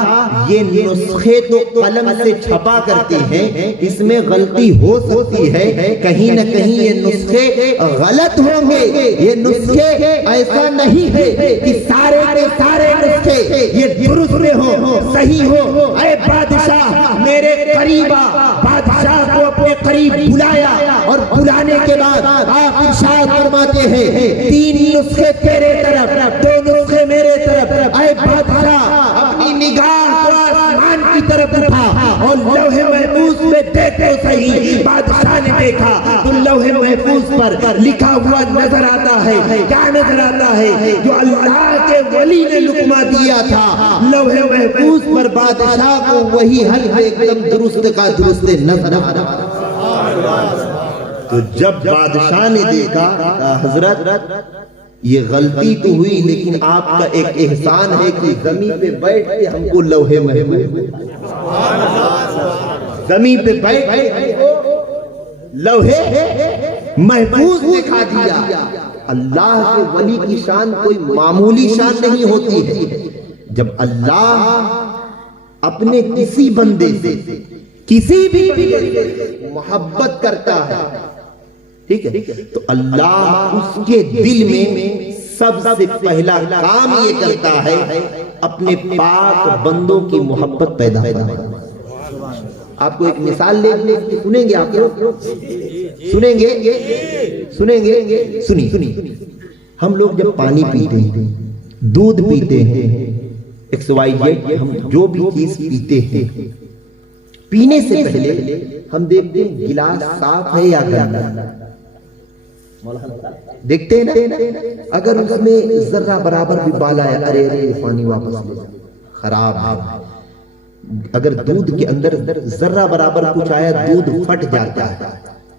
یہ نسخے تو قلم سے چھپا کرتے ہیں, اس میں غلطی ہو سکتی ہے, کہیں نہ کہیں یہ نسخے غلط ہوں گے. یہ نسخے ایسا نہیں ہے کہ سارے کے سارے نسخے یہ درست ہوں صحیح ہو. اے بادشاہ میرے قریب آ. بادشاہ کو اپنے قریب بلایا اور بلانے کے بعد آپ ارشاد فرماتے ہیں 3 نسخے تیرے طرف 2 نسخے میرے طرف. اے بادشاہ اپنی نگاہ کو آسمان کی طرف اٹھا اور لوح محفوظ میں دیکھ تو صحیح. بادشاہ نے دیکھا تو لوح محفوظ پر لکھا ہوا نظر آتا ہے. کیا نظر آتا ہے؟ جو اللہ کے ولی نے لقمہ دیا تھا لوح محفوظ پر بادشاہ کو وہی حرف ایک دم درست کا درست نظر آ رہا. تو جب بادشاہ نے دیکھا حضرت یہ غلطی تو ہوئی لیکن آپ کا ایک احسان ہے کہ زمین پہ بیٹھ کے ہم کو لوح محفوظ زمین پہ بیٹھ کے لوح محفوظ دکھا دیا. اللہ کے ولی کی شان کوئی معمولی شان نہیں ہوتی ہے. جب اللہ اپنے کسی بندے سے کسی بھی محبت کرتا ہے ٹھیک ہے تو اللہ اس کے دل میں سب سے پہلا کام یہ کرتا ہے اپنے پاک بندوں کی محبت پیدا کرنا. آپ کو ایک مثال لے سنیں گے, آپ سنیں گے سنی. ہم لوگ جب پانی پیتے ہیں دودھ پیتے ہیں ہم جو بھی چیز پیتے ہیں پینے سے پہلے ہم دیکھتے ہیں گلاس صاف ہے یا گندا. دیکھتے ہیں نا, اگر اس میں ذرہ برابر بھی بالا ہے ارے پانی واپس لے خراب ہے. اگر دودھ کے اندر ذرہ برابر کچھ آیا دودھ پھٹ جاتا ہے.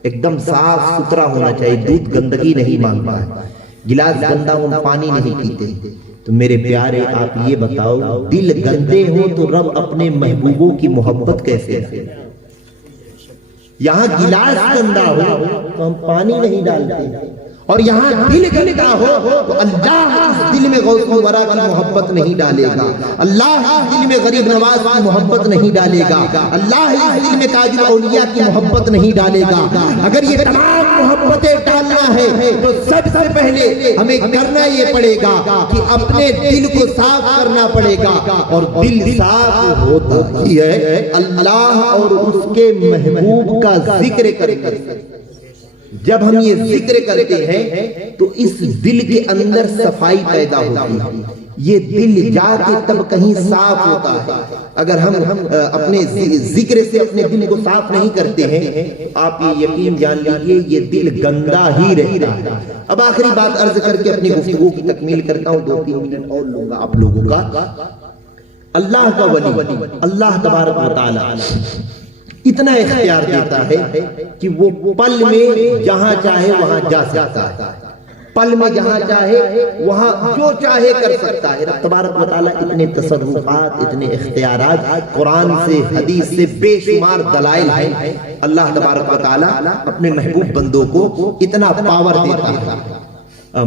ایک دم صاف ستھرا ہونا چاہیے, دودھ گندگی نہیں مانگتا ہے. گلاس گندا ہو پانی نہیں پیتے. تو میرے پیارے آپ یہ بتاؤ دل گندے ہو تو رب اپنے محبوبوں کی محبت کیسے رکھے؟ یہاں گلاس گندا ہو تو ہم پانی نہیں ڈالتے, اور یہاں دل گندا ہو تو اللہ اس دل میں غوث الورا کی محبت نہیں ڈالے گا. اللہ اس دل میں غریب نواز کی محبت نہیں ڈالے گا. اللہ اس دل میں تاج الاولیاء کی محبت نہیں ڈالے گا. اگر یہ تمام محبتیں ڈالنا ہے تو سب سے پہلے ہمیں کرنا یہ پڑے گا کہ اپنے دل کو صاف کرنا پڑے گا, اور دل صاف ہوتا ہی ہے اللہ اور اس کے محبوب کا ذکر کر. جب ہم یہ ذکر کرتے ہیں تو اس دل کے اندر صفائی پیدا ہوتی ہے. یہ دل جا کے تب کہیں صاف ہوتا ہے. اگر ہم اپنے ذکر سے اپنے دل کو صاف نہیں کرتے ہیں آپ یہ یقین جان لیجئے یہ دل گندا ہی رہتا ہے. اب آخری بات عرض کر کے اپنی گفتگو کی تکمیل کرتا ہوں, 2-3 منٹ اور لوں گا آپ لوگوں کا. اللہ کا ولی اللہ تبارک و تعالی اتنا اختیار دیتا ہے کہ وہ پل میں جہاں چاہے وہاں جا سکتا ہے، پل میں جہاں چاہے وہاں جو چاہے کر سکتا ہے۔ رب تبارک و تعالیٰ اتنے تصرفات، اتنے اختیارات، قرآن سے حدیث سے بے شمار دلائل ہیں۔ اللہ تبارک و تعالیٰ اپنے محبوب بندوں کو اتنا پاور دیتا ہے۔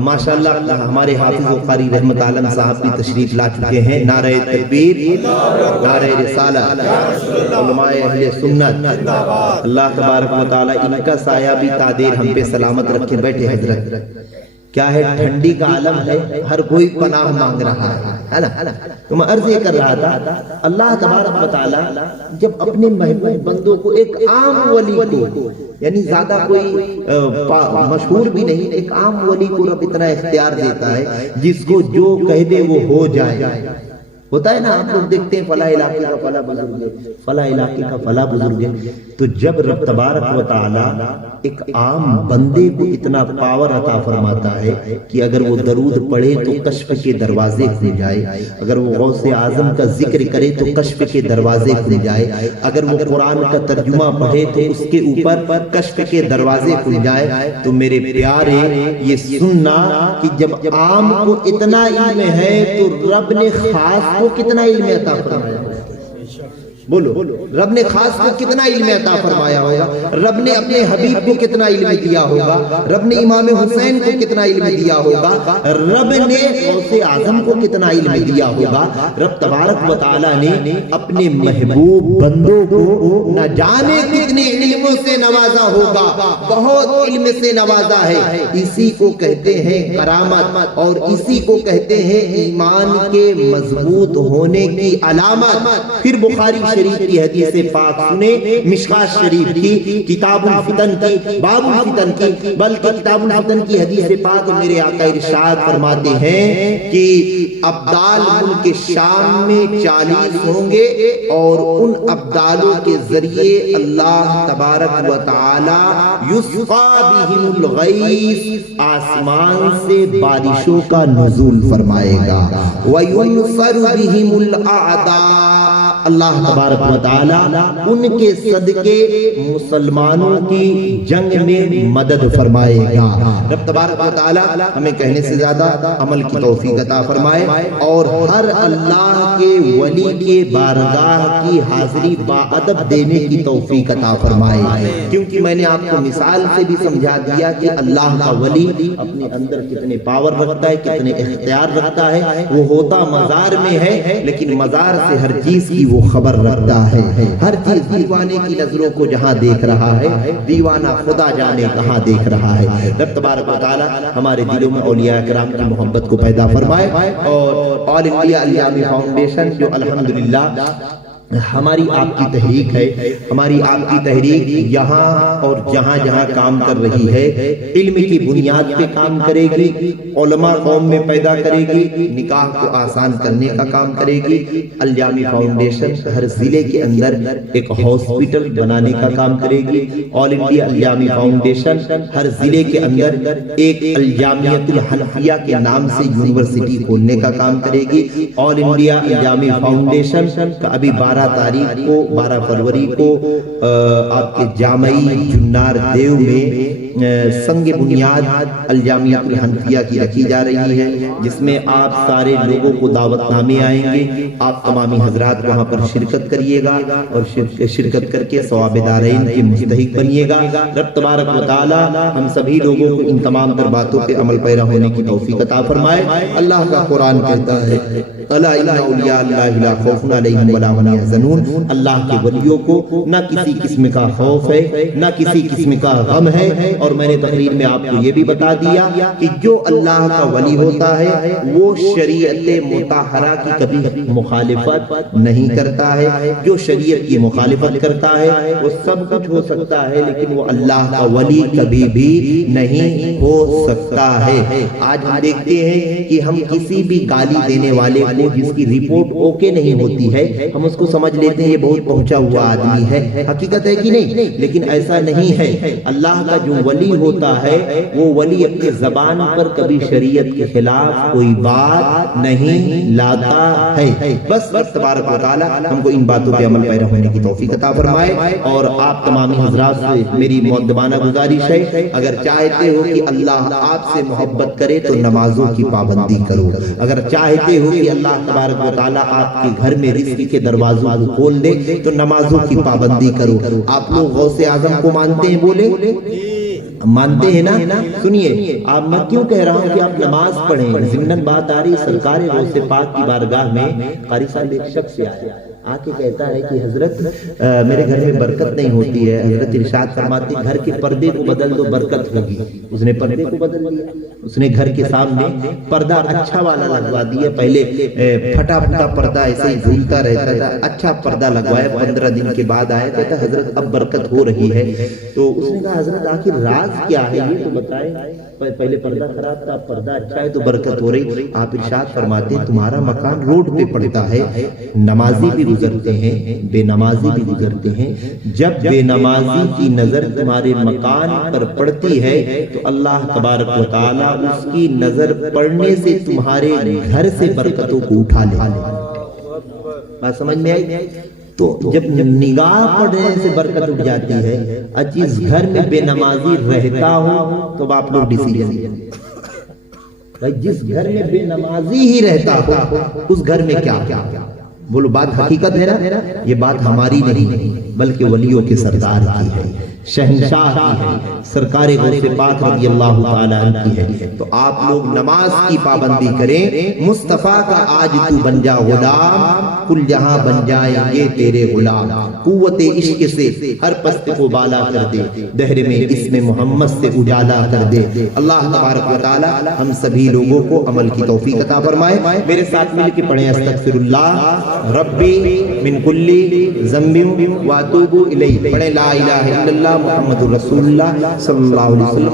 ماشاءاللہ ہمارے حافظ و قاری رحمت عالم صاحب بھی تشریف لا چکے ہیں۔ نعرہ تکبیر، نعرہ رسالت، علماء اہل سنت، اللہ تبارک و تعالیٰ ان کا سایہ بھی تادیر ہم پہ سلامت رکھے۔ بیٹھے حضرت، کیا ہے ٹھنڈی کا عالم ہے، ہر کوئی پناہ مانگ رہا ہے نا۔ تو میں عرض یہ کر رہا تھا، اللہ تبارک و تعالیٰ جب اپنے محبوب بندوں کو، ایک عام ولی کو، یعنی زیادہ کوئی مشہور بھی نہیں، ایک عام ولی کو رب اتنا اختیار دیتا ہے جس کو جو کہہ دے وہ ہو جائے۔ ہوتا ہے نا، آپ لوگ دیکھتے ہیں فلاں علاقے کا فلاں بزرگ ہے، فلاں علاقے کا فلاں بزرگ ہے، تو جب رب تبارک و تعالیٰ ایک عام بندے کو اتنا پاور عطا فرماتا ہے کہ اگر وہ درود پڑھے تو کشف کے دروازے کھل جائے، اگر وہ غوث اعظم کا ذکر کرے تو کشف کے دروازے کھل جائے، اگر وہ قرآن کا ترجمہ پڑھے تو اس کے اوپر کشف کے دروازے کھل جائے، تو میرے پیارے یہ سننا کہ جب عام کو اتنا علم ہے تو رب نے خاص کو کتنا علم عطا فرمایا؟ بولو، رب نے خاص کو کتنا علم عطا فرمایا ہوگا؟ رب نے اپنے حبیب کو کتنا علم دیا ہوگا؟ رب نے امام حسین کو کتنا علم دیا ہوگا؟ رب نے غوث اعظم کو کتنا علم دیا ہوگا؟ رب تبارک و تعالیٰ نے اپنے محبوب بندوں کو نہ جانے کتنے علموں سے نوازا ہوگا، بہت علم سے نوازا ہے۔ اسی کو کہتے ہیں کرامت، اور اسی کو کہتے ہیں ایمان کے مضبوط ہونے کی علامت۔ پھر بخاری شریف کی حدیث پاک سنے، مشکاۃ شریف کی کتاب الفتن کی، باب الفتن کی، بلکہ کتاب الفتن کی حدیث پاک میرے آقا ارشاد فرماتے ہیں کہ ابدال ملک شام میں 40 ہوں گے، اور ان ابدالوں کے ذریعے اللہ تبارک و تعالی یسقا بہم الغیث، آسمان سے بارشوں کا نزول فرمائے گا، وینصر بہم الاعداء، اللہ تبارک و تعالی ان کے صدقے مسلمانوں کی جنگ میں مدد فرمائے گا۔ رب تبارک و تعالی ہمیں کہنے سے زیادہ عمل کی توفیق عطا فرمائے، اور ہر اللہ کے ولی کے بارگاہ کی حاضری باادب دینے کی توفیق عطا فرمائے۔ کیونکہ میں نے آپ کو مثال سے بھی سمجھا دیا کہ اللہ کا ولی اپنے اندر کتنے پاور رکھتا ہے، کتنے اختیار رکھتا ہے۔ وہ ہوتا مزار میں ہے لیکن مزار سے ہر چیز کی وہ خبر رکھتا ہے، ہر چیز دیوانے کی نظروں کو جہاں دیکھ رہا ہے، دیوانہ خدا جانے کہاں دیکھ رہا ہے۔ رب تبارک و تعالی ہمارے دلوں میں اولیاء کرام کی محبت کو پیدا فرمائے، اور آل انڈیا الیامی فاؤنڈیشن جو الحمدللہ ہماری آپ کی تحریک ہے، ہماری آپ کی تحریک یہاں اور جہاں جہاں کام کر رہی ہے، علم کی بنیاد پہ کام کرے گی، علماء قوم میں پیدا کرے گی، نکاح کو آسان کرنے کا کام کرے گی۔ الیامی فاؤنڈیشن ہر ضلع کے اندر ایک ہاسپٹل بنانے کا کام کرے گی۔ آل انڈیا الیامی فاؤنڈیشن ہر ضلع کے اندر ایک الیامیت الحنفیہ کے نام سے یونیورسٹی کھولنے کا کام کرے گی۔ آل انڈیا الیامی فاؤنڈیشن کا ابھی 12 فروری کو آپ کے جامعی جنار دیو میں سنگ بنیاد الیامیت الحنفیہ کی رکھی جا رہی ہے، جس میں آپ سارے لوگوں کو دعوت نامے آئیں گے۔ آپ تمامی حضرات وہاں پر شرکت کریے گا، اور شرکت کر کے ثواب دارین کے مستحق بنیے گا۔ رب تبارک و تعالی ہم سبھی لوگوں کو ان تمام تر باتوں پہ عمل پیرا ہونے کی توفیق عطا فرمائے۔ اللہ کا قرآن کہتا ہے، الا ان اولیاء اللہ لا خوف علیہم ولا هم يحزنون، اللہ کے ولیوں کو نہ کسی قسم کا خوف ہے، نہ کسی قسم کا غم ہے۔ اور میں نے تقریر میں آپ کو یہ بھی بتا دیا کہ جو اللہ کا ولی ہوتا ہے وہ شریعت مطہرہ کی کبھی مخالفت نہیں کرتا ہے۔ جو شریعت کی مخالفت کرتا ہے وہ سب کچھ ہو سکتا ہے، لیکن وہ اللہ کا ولی کبھی بھی نہیں ہو سکتا ہے۔ آج ہم دیکھتے ہیں کہ ہم کسی بھی گالی دینے والے کو جس کی رپورٹ اوکے نہیں ہوتی ہے، ہم اس کو سمجھ لیتے ہیں یہ بہت پہنچا ہوا آدمی ہے، حقیقت ہے کہ نہیں؟ لیکن ایسا نہیں ہے۔ اللہ کا جو ولی ہوتا ہے وہ ولی اپنی زبان پر کبھی شریعت کے خلاف کوئی بات نہیں لاتا ہے۔ بس تبارک و تعالی ہم کو ان باتوں پہ عمل پیرا ہونے کی توفیق عطا فرمائے۔ اور آپ تمامی حضرات سے میری مؤدبانہ گزارش ہے، اگر چاہتے ہو کہ اللہ آپ سے محبت کرے تو نمازوں کی پابندی کرو، اگر چاہتے ہو کہ اللہ تبارک و تعالی آپ کے گھر میں رزق کے دروازوں کو کھول دے تو نمازوں کی پابندی کرو۔ آپ لوگ غوث اعظم کو مانتے ہیں؟ بولے مانتے ہیں نا؟ سنیے، آپ میں کیوں کہہ رہا ہوں کہ آپ نماز پڑھیں؟ ضمن بات آ رہی، سرکار غوث پاک کی بارگاہ میں قاری صاحب ایک شخص سے آیا، آ کے کہتا ہے کہ حضرت میرے گھر میں برکت نہیں ہوتی ہے۔ حضرت ارشاد فرماتے گھر کے پردے کو بدل دو برکت ہوگی۔ اس نے پردے کو بدل دیا، اس نے گھر کے سامنے پردہ اچھا والا لگوا دیا، پہلے پھٹا پھٹا پردہ ایسے ہی جھولتا رہتا تھا، اچھا پردہ لگوایا۔ 15 دن کے بعد آیا، کہتا حضرت اب برکت ہو رہی ہے۔ تو اس نے کہا حضرت آخر راز کیا ہے یہ تو بتائیں، پہلے پردہ خراب تھا، پردہ اچھا ہے تو برکت ہو رہی۔ آپ ارشاد فرماتے تمہارا مکان روڈ پہ پڑتا ہے، نمازی بھی گزرتے ہیں، بے نمازی بھی گزرتے ہیں، جب بے نمازی کی نظر تمہارے مکان پر پڑتی ہے تو اللہ تبارک و تعالی اس کی نظر پڑنے سے تمہارے گھر سے برکتوں کو اٹھا لے۔ بات سمجھ میں آئی؟ تو جب نگاہ پڑنے سے برکت اٹھ جاتی ہے، جس گھر میں بے نمازی رہتا ہو تو آپ لوگ ڈیسیجن بھائی، جس گھر میں بے نمازی ہی رہتا ہو اس گھر میں کیا کیا بولو، بات حقیقت ہے نا؟ یہ بات ہماری نہیں بلکہ ولیوں کے سردار کی ہے، شہنشاہ کی ہے، سرکار غوث پاک رضی اللہ تعالی عنہ کی ہے۔ تو آپ لوگ نماز کی پابندی کریں، مصطفیٰ کا آج تو بن جا غلام، کل جہاں بن جائیں گے تیرے غلام، قوت عشق سے ہر پست کو بالا کر دے، دہر میں اسم محمد سے اجالا کر دے۔ اللہ تبارک و تعالی ہم سبھی لوگوں کو عمل کی توفیق عطا فرمائے۔ میرے ساتھ مل کے پڑھیں استغفر اللہ ربی من کلی ذنب واتوب الیہ، پڑھیں لا الہ الا اللہ محمد رسول اللہ صلی اللہ علیہ وسلم۔